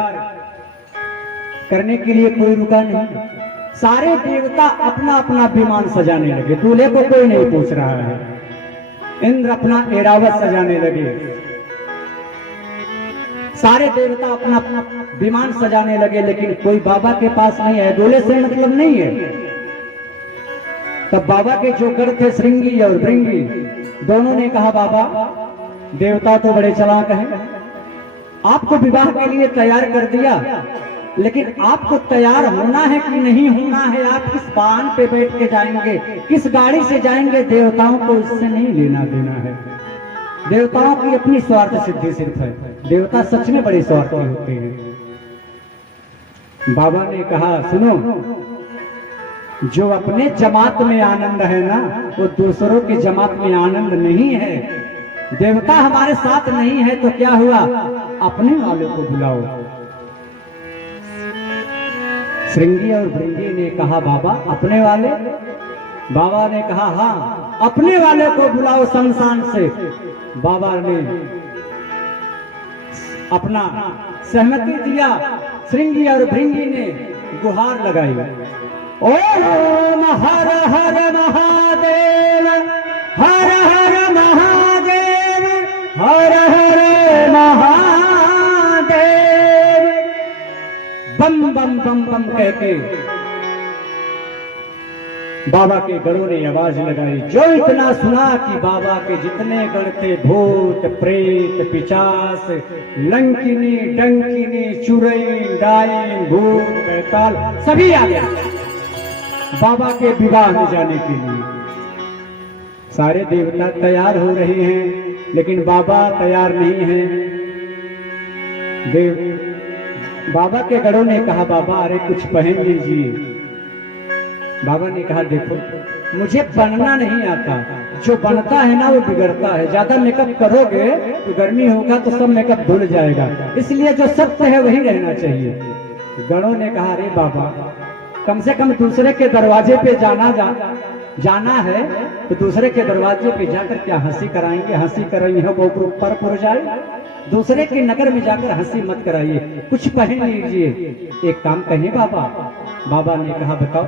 करने के लिए कोई रुका नहीं। सारे देवता अपना अपना विमान सजाने लगे, दूल्हे को कोई नहीं पूछ रहा है। इंद्र अपना ऐरावत सजाने लगे, सारे देवता अपना अपना विमान सजाने लगे, लेकिन कोई बाबा के पास नहीं है, दूल्हे से मतलब नहीं है। तब बाबा के जोकर थे श्रृंगी और भृंगी, दोनों ने कहा बाबा देवता तो बड़े चालाक हैं, आपको विवाह के लिए तैयार कर दिया, लेकिन आपको तैयार होना है कि नहीं होना है, आप किस वाहन पे बैठ के जाएंगे, किस गाड़ी से जाएंगे, देवताओं को इससे नहीं लेना देना है। देवताओं की अपनी स्वार्थ सिद्धि सिर्फ है, देवता सच में बड़े स्वार्थी होते हैं। बाबा ने कहा सुनो, जो अपने जमात में आनंद है ना, वो दूसरों की जमात में आनंद नहीं है। देवता हमारे साथ नहीं है तो क्या हुआ, अपने वालों को बुलाओ। श्रृंगी और भृंगी ने कहा बाबा अपने वाले? बाबा ने कहा हाँ अपने वाले को बुलाओ शमशान से। बाबा ने अपना सहमति दिया, श्रृंगी और भृंगी ने गुहार लगाई, ओम हर हर महादेव, हर हर महादेव, हर हर महादेव, बम बम बम बम कहते बाबा के गणों ने आवाज लगाई। जो इतना सुना कि बाबा के जितने गण थे, भूत प्रेत पिचास लंकिनी डंकिनी चुड़ैन डाइन भूत बैताल सभी आ गया बाबा के विवाह में जाने के लिए। सारे देवता तैयार हो रहे हैं, लेकिन बाबा तैयार नहीं है। बाबा के गणों ने कहा बाबा अरे कुछ पहन लीजिए। बाबा ने कहा देखो मुझे बनना नहीं आता, जो बनता है ना वो बिगड़ता है, ज्यादा मेकअप करोगे तो गर्मी होगा तो सब मेकअप धुल जाएगा, इसलिए जो सत्य है वही रहना चाहिए। गणों ने कहा अरे बाबा कम से कम दूसरे के दरवाजे पे जाना है तो दूसरे के दरवाजे पे जाकर क्या हंसी कराएंगे, हंसी कराई है वो ऊपर पुर जाए, दूसरे के नगर में जाकर हंसी मत कराइए, कुछ पहन लीजिए। एक काम कहें बाबा? बाबा ने कहा बताओ।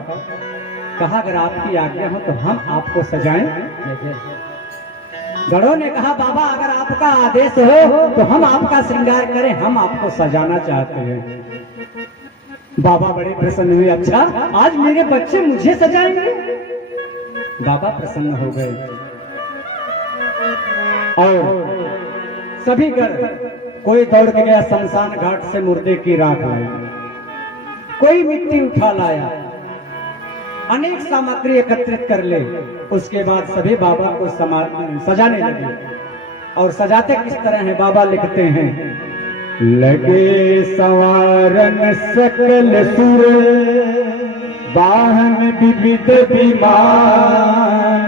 कहा अगर आपकी आज्ञा हो तो हम आपको सजाएं। गणों ने कहा बाबा अगर आपका आदेश हो तो हम आपका श्रृंगार करें, हम आपको सजाना चाहते हैं। बाबा बड़े प्रसन्न हुए, अच्छा आज मेरे बच्चे मुझे सजाएंगे। बाबा प्रसन्न हो गए और सभी गण, कोई दौड़ के गया शमशान घाट से मुर्दे की राख लाई, कोई मिट्टी उठा लाया, अनेक सामग्री एकत्रित कर ले। उसके बाद सभी बाबा को सजाने लगे। और सजाते किस तरह है बाबा लिखते हैं, लगे संवारन सकल सुर, वाहन विविध विमान,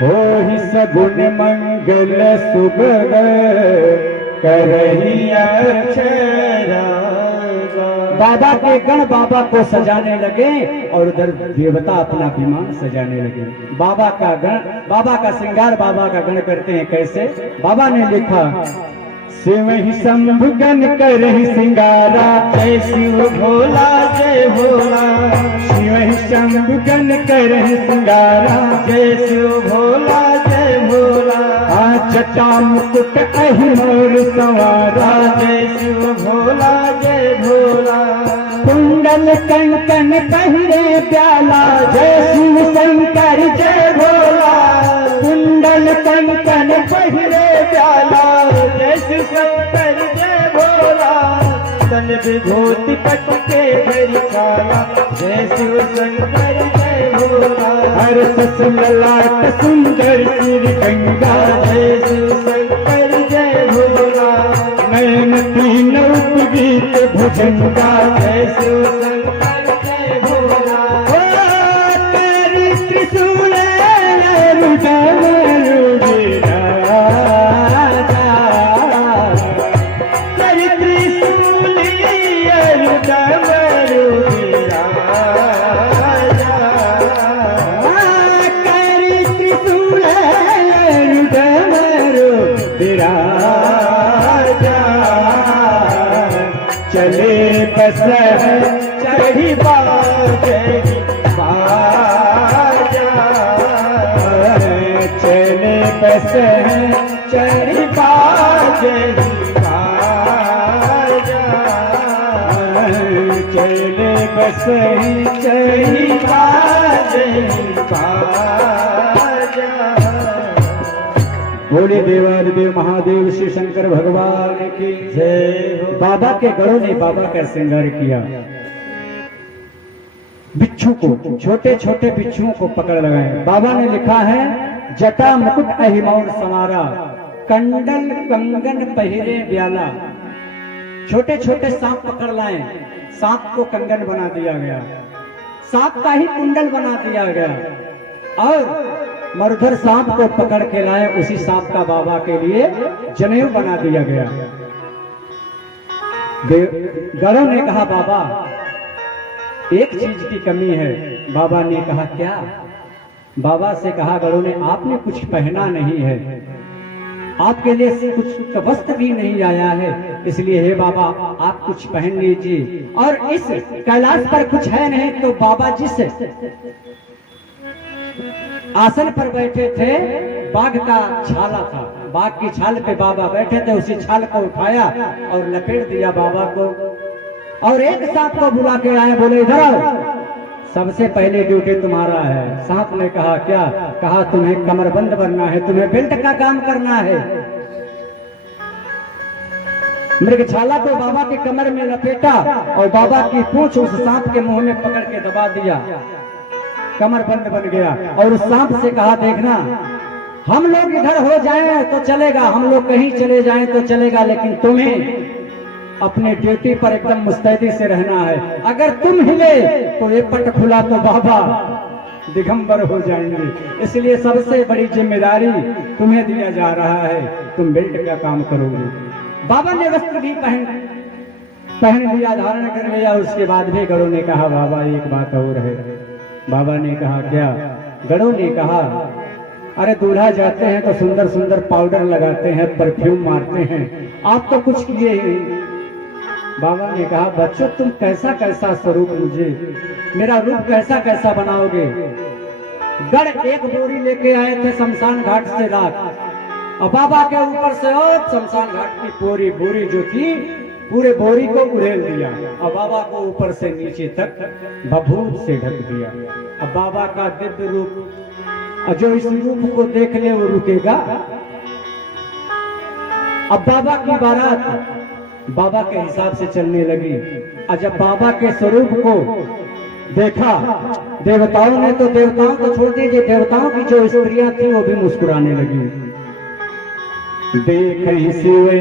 हो ही सगुन मंगल सुबह, करही अक्षरा। बाबा के गण बाबा को सजाने लगे और उधर देवता अपना विमान सजाने लगे। बाबा का गण, बाबा का श्रृंगार बाबा का गण करते हैं कैसे? बाबा ने लिखा, शिव ही शंभु गण करहि सिंगारा, जय शिव भोला जय भोला। शिव ही शंभु गण करहि सिंगारा, जय शिव भोला जय भोला। जटा मुकुट अहि मोर संवारा, जय शिव भोला जय भोला। कुंडल कंकन पहिरे प्याला, जय शिव शंकर जय भोला। कुंडल कंकन पहिरे प्याला, जय शिव शंकर जय भोला। तन विभूति पट के धरि छाला, जय शिव शंकर जय भोला। हर सस ललाट सुंदर सिर गंगा, जय शिव शंकर जय भोला। नयन तीन उपगीत भुजंगा, जय शिव शंकर जय भोला। तेरी त्रिशूल रुदन रुदिरा, तेरी त्रिशूल रुदन रुदिरा, तेरी त्रिशूल रुदन रुदिरा। चले बस चढ़ी बाजे बाजा, चले बस चढ़ी बाजे बाजा। चले बस चढ़ी बाजे बाजा। बोले देवादिदेव महादेव श्री शंकर भगवान की जय। बाबा के गणों ने बाबा का श्रृंगार किया। बिच्छू को, छोटे छोटे बिच्छुओं को पकड़ लगाए। बाबा ने लिखा है, जटा मुकुट अहिमौर समारा, कंडल कंगन पहिरे ब्याला। छोटे छोटे सांप पकड़ लाए, सांप को कंगन बना दिया गया, सांप का ही कुंडल बना दिया गया और मरुधर सांप को पकड़ के लाए, उसी सांप का बाबा के लिए जनेऊ बना दिया गया। गणों ने कहा, बाबा एक चीज की कमी है। बाबा ने कहा, क्या? बाबा से कहा गणों ने, आपने कुछ पहना नहीं है, आपके लिए कुछ वस्त्र भी नहीं आया है, इसलिए हे बाबा आप कुछ पहन लीजिए। और इस कैलाश पर कुछ है नहीं, तो बाबा जिस आसन पर बैठे थे, बाघ का छाला था, बाघ की छाल पे बाबा बैठे थे, उसी छाल को उठाया और लपेट दिया बाबा को। और एक सांप को बुला के आए, बोले इधर आओ, सबसे पहले ड्यूटी तुम्हारा है। सांप ने कहा, क्या? कहा तुम्हें कमरबंद बनना है, तुम्हें बेल्ट का काम करना है। मृगछाला को बाबा के कमर में लपेटा और बाबा की पूंछ उस सांप के मुंह में पकड़ के दबा दिया, कमर बंद बन गया। और उस सांप से कहा, देखना हम लोग इधर हो जाएं तो चलेगा, हम लोग कहीं चले जाएं तो चलेगा, लेकिन तुम्हें अपने ड्यूटी पर एकदम मुस्तैदी से रहना है। अगर तुम हिले तो ये पट खुला तो बाबा दिगंबर हो जाएंगे, इसलिए सबसे बड़ी जिम्मेदारी तुम्हें दिया जा रहा है, तुम बेल्ट का काम करोगे। बाबा ने वस्त्र भी पहन लिया, धारण कर लिया। उसके बाद भी गणों ने कहा, बाबा एक बात और है। बाबा ने कहा, क्या? गणों ने कहा, अरे दूल्हा जाते हैं तो सुंदर सुंदर पाउडर लगाते हैं, परफ्यूम मारते हैं, आप तो कुछ किए ही। बाबा ने कहा, बच्चों तुम कैसा कैसा स्वरूप, मुझे मेरा रूप कैसा कैसा बनाओगे? गण एक बोरी लेके आए थे शमशान घाट से रात, और बाबा के ऊपर से और शमशान घाट की पूरी बोरी जो थी, पूरे बोरी को उड़ेल दिया और बाबा को ऊपर से नीचे तक भभूत से ढक दिया। अब बाबा का दिव्य रूप, और जो इस रूप को देख ले वो रुकेगा। अब बाबा की बारात बाबा के हिसाब से चलने लगी, और जब बाबा के स्वरूप को देखा देवताओं ने, तो देवताओं को छोड़ दीजिए, देवताओं की जो स्त्रियां थी वो भी मुस्कुराने लगी। देख सिवे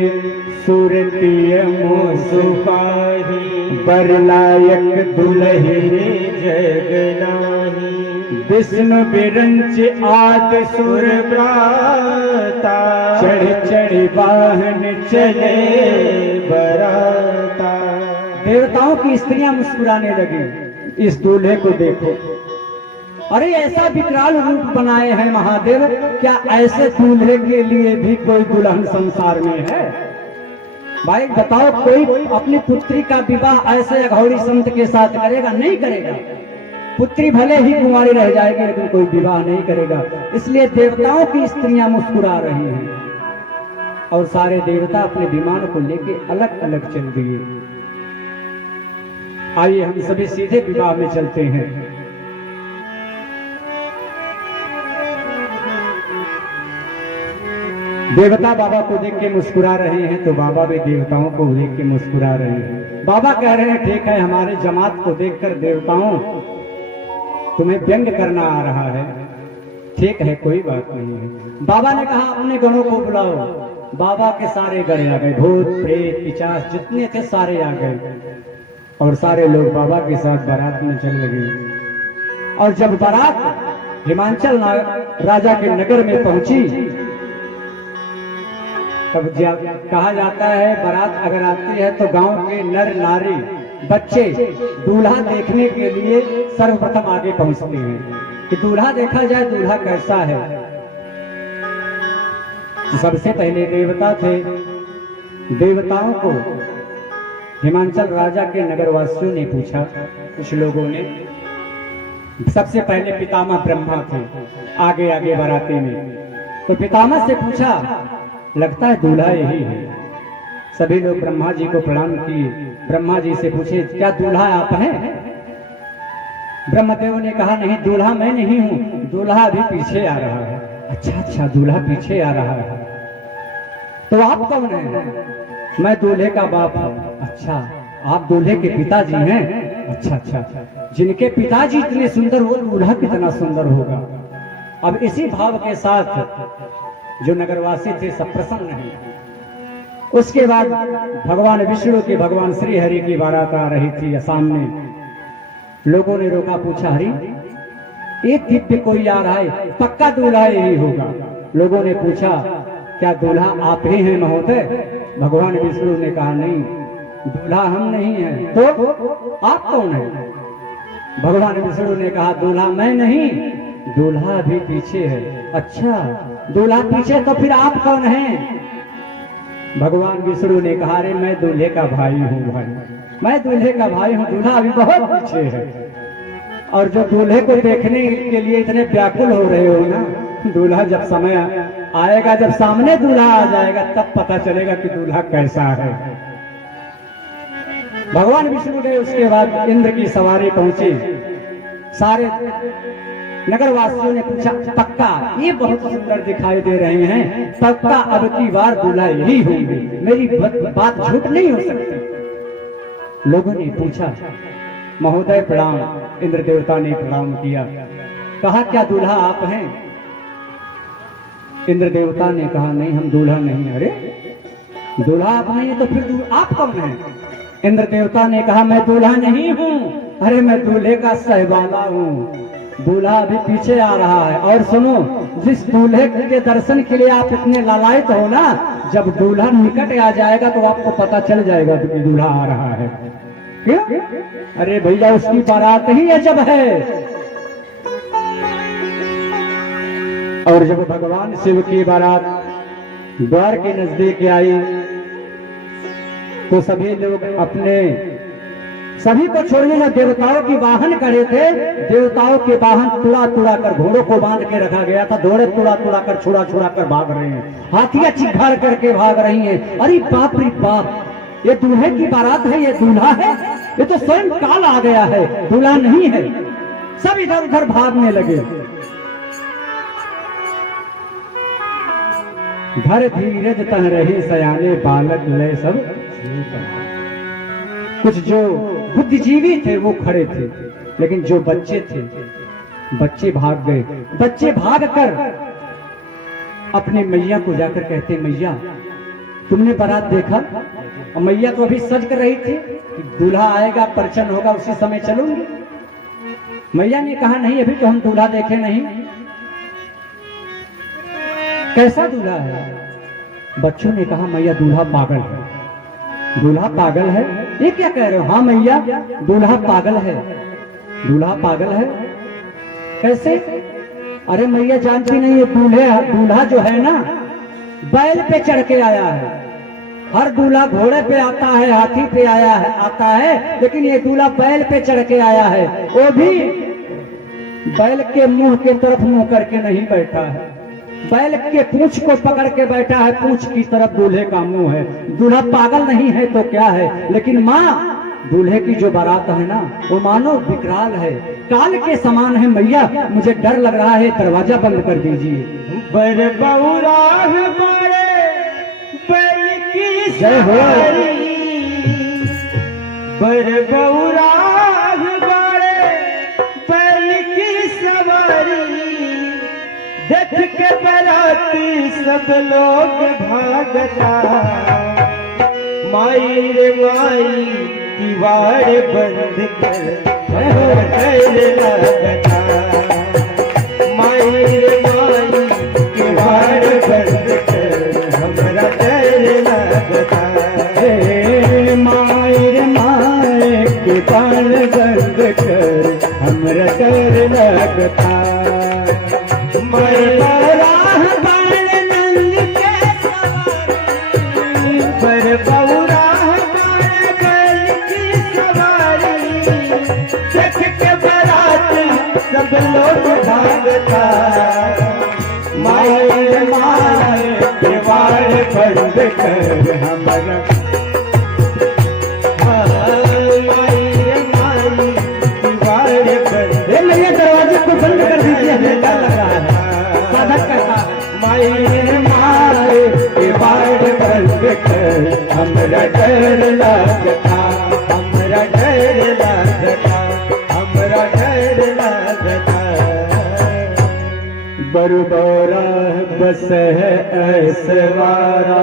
सुरतीय मुसुपाही बरलायक दुलहिरे जगलाही विष्णु बिरंच आद सुर ब्राता चढ़ चढ़ वाहन चले बराता। देवताओं की स्त्रियां मुस्कुराने लगी, इस दूल्हे को देखो, अरे ऐसा विकराल रूप बनाए हैं महादेव, क्या ऐसे दूल्हे के लिए भी कोई दुल्हन संसार में है? भाई बताओ, कोई अपनी पुत्री का विवाह ऐसे अघौरी संत के साथ करेगा? नहीं करेगा। पुत्री भले ही कुंवारी रह जाएगी लेकिन कोई विवाह नहीं करेगा। इसलिए देवताओं की स्त्रियां मुस्कुरा रही हैं और सारे देवता अपने विमान को लेके अलग अलग चल दिए। आइए हम सभी सीधे विवाह में चलते हैं। देवता बाबा को देख के मुस्कुरा रहे हैं तो बाबा भी देवताओं को देख के मुस्कुरा रहे हैं। बाबा कह रहे हैं ठीक है, हमारे जमात को देखकर देवताओं तुम्हें व्यंग करना आ रहा है, ठीक है कोई बात नहीं है। बाबा ने कहा अपने गणों को बुलाओ। बाबा के सारे गण आ गए, भूत प्रेत पिशाच जितने थे सारे आ गए और सारे लोग बाबा के साथ बारात में चल लगे। और जब बारात हिमांचल राजा के नगर में पहुंची तब कहा जाता है बारात अगर आती है तो गांव के नर नारी बच्चे दूल्हा देखने के लिए सर्वप्रथम आगे पहुंचते हैं कि दूल्हा देखा जाए, दूल्हा कैसा है। सबसे पहले देवता थे। देवताओं को हिमांचल राजा के नगरवासियों ने पूछा, कुछ लोगों ने। सबसे पहले पितामह ब्रह्मा थे आगे आगे बाराती में, तो पितामह से पूछा लगता है दूल्हा यही है। सभी लोग ब्रह्मा जी को प्रणाम किए। ब्रह्मा जी से पूछे क्या दूल्हा आप हैं? ब्रह्मदेव ने कहा नहीं, दूल्हा मैं नहीं हूं, दूल्हा अभी पीछे आ रहा है। अच्छा अच्छा, दूल्हा पीछे आ रहा है, तो आप कौन हैं? मैं दूल्हे का बाप हूं। अच्छा, आप दूल्हे के पिताजी हैं? अच्छा अच्छा, जिनके पिताजी इतने सुंदर हो दूल्हा कितना सुंदर होगा। अब इसी भाव के साथ जो नगरवासी थे सब प्रसन्न हैं। उसके बाद भगवान विष्णु के भगवान श्री हरि की बारात आ रही थी सामने। लोगों ने रोका, पूछा हरि एक दिव्य कोई आ रहा है, पक्का दूल्हा यही होगा। लोगों ने पूछा क्या दूल्हा आप ही हैं महोदय? भगवान विष्णु ने कहा नहीं, दूल्हा हम नहीं हैं। तो आप कौन हैं? भगवान विष्णु ने कहा दूल्हा मैं नहीं, दूल्हा अभी पीछे है। अच्छा, दूल्हा पीछे तो फिर आप कौन हैं? भगवान विष्णु ने कहा रे मैं दूल्हे का भाई हूँ भाई, मैं दूल्हे का भाई हूँ, दूल्हा अभी बहुत पीछे है। और जो दूल्हे को देखने के लिए इतने व्याकुल हो रहे हो ना, दूल्हा जब समय आएगा, जब सामने दूल्हा आ जाएगा तब पता चलेगा कि दूल्हा कैसा है। भगवान विष्णु गए, उसके बाद इंद्र की सवारी पहुंची। सारे नगरवासियों ने पूछा पक्का ये बहुत सुंदर दिखाई दे रहे हैं, पक्का अब की बार दूल्हा यही होंगे, मेरी बात झूठ नहीं हो सकती। लोगों ने पूछा महोदय प्रणाम। इंद्र देवता ने प्रणाम किया, कहा क्या दूल्हा आप हैं? इंद्र देवता ने कहा नहीं, हम दूल्हा नहीं। अरे दूल्हा आप नहीं तो फिर आप कौन हैं? इंद्र देवता ने कहा मैं दूल्हा नहीं हूँ, अरे मैं दूल्हे का सहवाला हूँ, दूल्हा अभी पीछे आ रहा है। और सुनो, जिस दूल्हे के दर्शन के लिए आप इतने लालायित हो ना, जब दूल्हा निकट आ जाएगा तो आपको पता चल जाएगा कि दूल्हा आ रहा है। क्यों? अरे भैया उसकी बारात ही अजब है। और जब भगवान शिव की बारात द्वार के नजदीक आई तो सभी लोग अपने सभी को छोड़ने ना, देवताओं की वाहन खड़े थे। देवताओं के वाहन तुड़ा तुड़ा कर घोड़ों को बांध के रखा गया था, घोड़े तुड़ा तुड़ा कर छुड़ा छुड़ा कर भाग रहे हैं, हाथियां चिघाड़ करके भाग रही हैं। अरे बाप रे बाप, ये दूल्हे की बारात है, ये दूल्हा है, ये तो स्वयं काल आ गया है, दूल्हा नहीं है। सब इधर उधर भागने लगे। घर धीरज तह रहे सयाने बालक लय सब। कुछ जो बुद्धिजीवी थे वो खड़े थे, लेकिन जो बच्चे थे बच्चे भाग गए। बच्चे भागकर अपनी मैया को जाकर कहते, मैया तुमने बारात देखा? और मैया तो अभी सज कर रही थी कि दूल्हा आएगा, परचन होगा, उसी समय चलूंगी। मैया ने कहा, नहीं अभी तो हम दूल्हा देखे नहीं। कैसा दूल्हा है? बच्चों ने कहा, मैया दूल्हा पागल है। दूल्हा पागल है? ये क्या कह रहे हो? हाँ मैया, दूल्हा पागल है। दूल्हा पागल है कैसे? अरे मैया जानती नहीं है, दूल्हा जो है ना बैल पे चढ़ के आया है। हर दूल्हा घोड़े पे आता है, हाथी पे आता है, लेकिन ये दूल्हा बैल पे चढ़ के आया है। वो भी बैल के मुंह के तरफ मुंह करके नहीं बैठा है, बैल के पूंछ को पकड़ के बैठा है, पूंछ की तरफ दूल्हे का मुंह है। दूल्हा पागल नहीं है तो क्या है? लेकिन माँ, दूल्हे की जो बारात है ना वो मानो विकराल है, काल के समान है। मैया मुझे डर लग रहा है, दरवाजा बंद कर दीजिए। बर बौराह बड़े बैल की जय हो। बर बौराह बड़े बैल की सवारी, देख के बराती सब लोग भागता। माई रे माई दीवार बंद कर लगता। माई रे माई दीवार बंद कर हमरा डर लगता। माई रे माई के बाल बंद कर हमरा डर लगता। बराह बाण नंद के सवारी, पर बौराह बाण बैल की सवारी, देख के बारात सब लोग भागता। माए माए दीवार बंद कर हमारा। माए माई दीवार बंद। मैया दरवाजे को बंद कर दीजिए, हमें डर लग रहा है। साधक कहता है, माई माए दीवार बंद कर हमरा डर लगता। हमरा डर लगता। हमरा डर लगता। बरबौरा बस है ऐसवारा,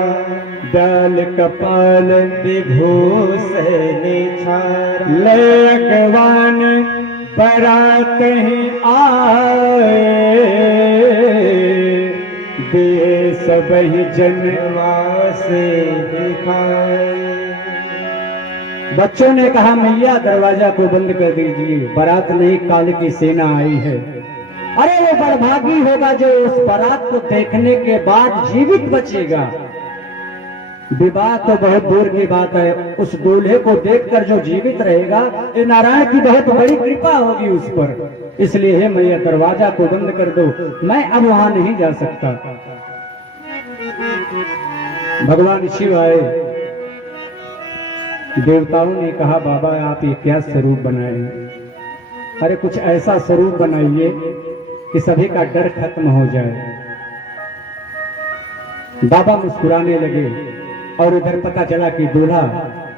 डाल कपाल विभूषण छारा। ले अगवान बारात ही आए, दे सब ही जनवा से दिखाए। बच्चों ने कहा, मैया दरवाजा को बंद कर दीजिए, बारात नहीं काल की सेना आई है। अरे वो बड़भागी होगा जो उस बारात को देखने के बाद जीवित बचेगा। विवाह तो बहुत दूर की बात है, उस दूल्हे को देखकर जो जीवित रहेगा, ये नारायण की बहुत बड़ी कृपा होगी उस पर। इसलिए हे मैया दरवाजा को बंद कर दो, मैं अब वहां नहीं जा सकता। भगवान शिव आए, देवताओं ने कहा, बाबा आप ये क्या स्वरूप बनाए? अरे कुछ ऐसा स्वरूप बनाइए कि सभी का डर खत्म हो जाए। बाबा मुस्कुराने लगे और उधर पता चला कि दूल्हा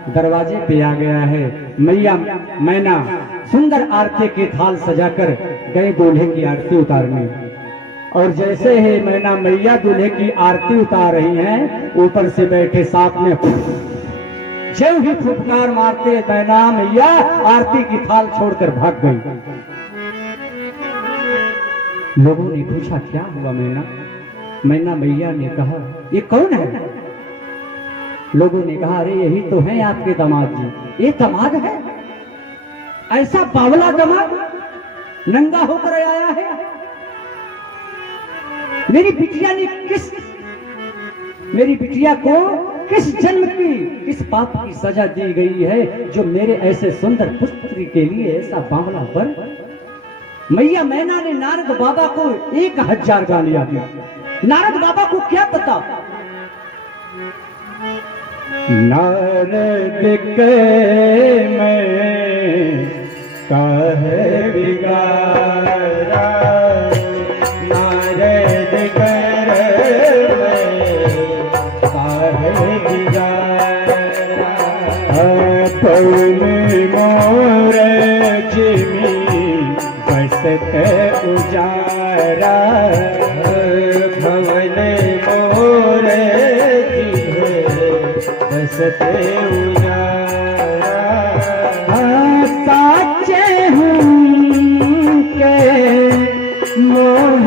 दरवाजे पे आ गया है। मैया मैना सुंदर आरती के थाल सजाकर गए दूल्हे की आरती उतारने, और जैसे ही मैना मैया दूल्हे की आरती उतार रही हैं, ऊपर से बैठे सांप ने जब ही फुफकार मारते मैना मैया आरती की थाल छोड़कर भाग गई। लोगों ने पूछा, क्या हुआ मैना? मैना मैया ने कहा, ये कौन है? लोगों ने कहा, अरे यही तो हैं आपके दामाद जी। ये दामाद है? ऐसा बावला दामाद नंगा होकर आया है? मेरी बिटिया को किस जन्म की किस पाप की सजा दी गई है जो मेरे ऐसे सुंदर पुत्र के लिए ऐसा बावला वर? मैया मैना ने नारद बाबा को 1000 गालियां दी। नारद बाबा को क्या पता? नारद के मैं काहे बिगाड़ा, नारद कर मैं काहे बिगाड़ा। पौन मोर जिमी बसत उजारा, भवन बरसते उजाला। साचे हूँ के मोह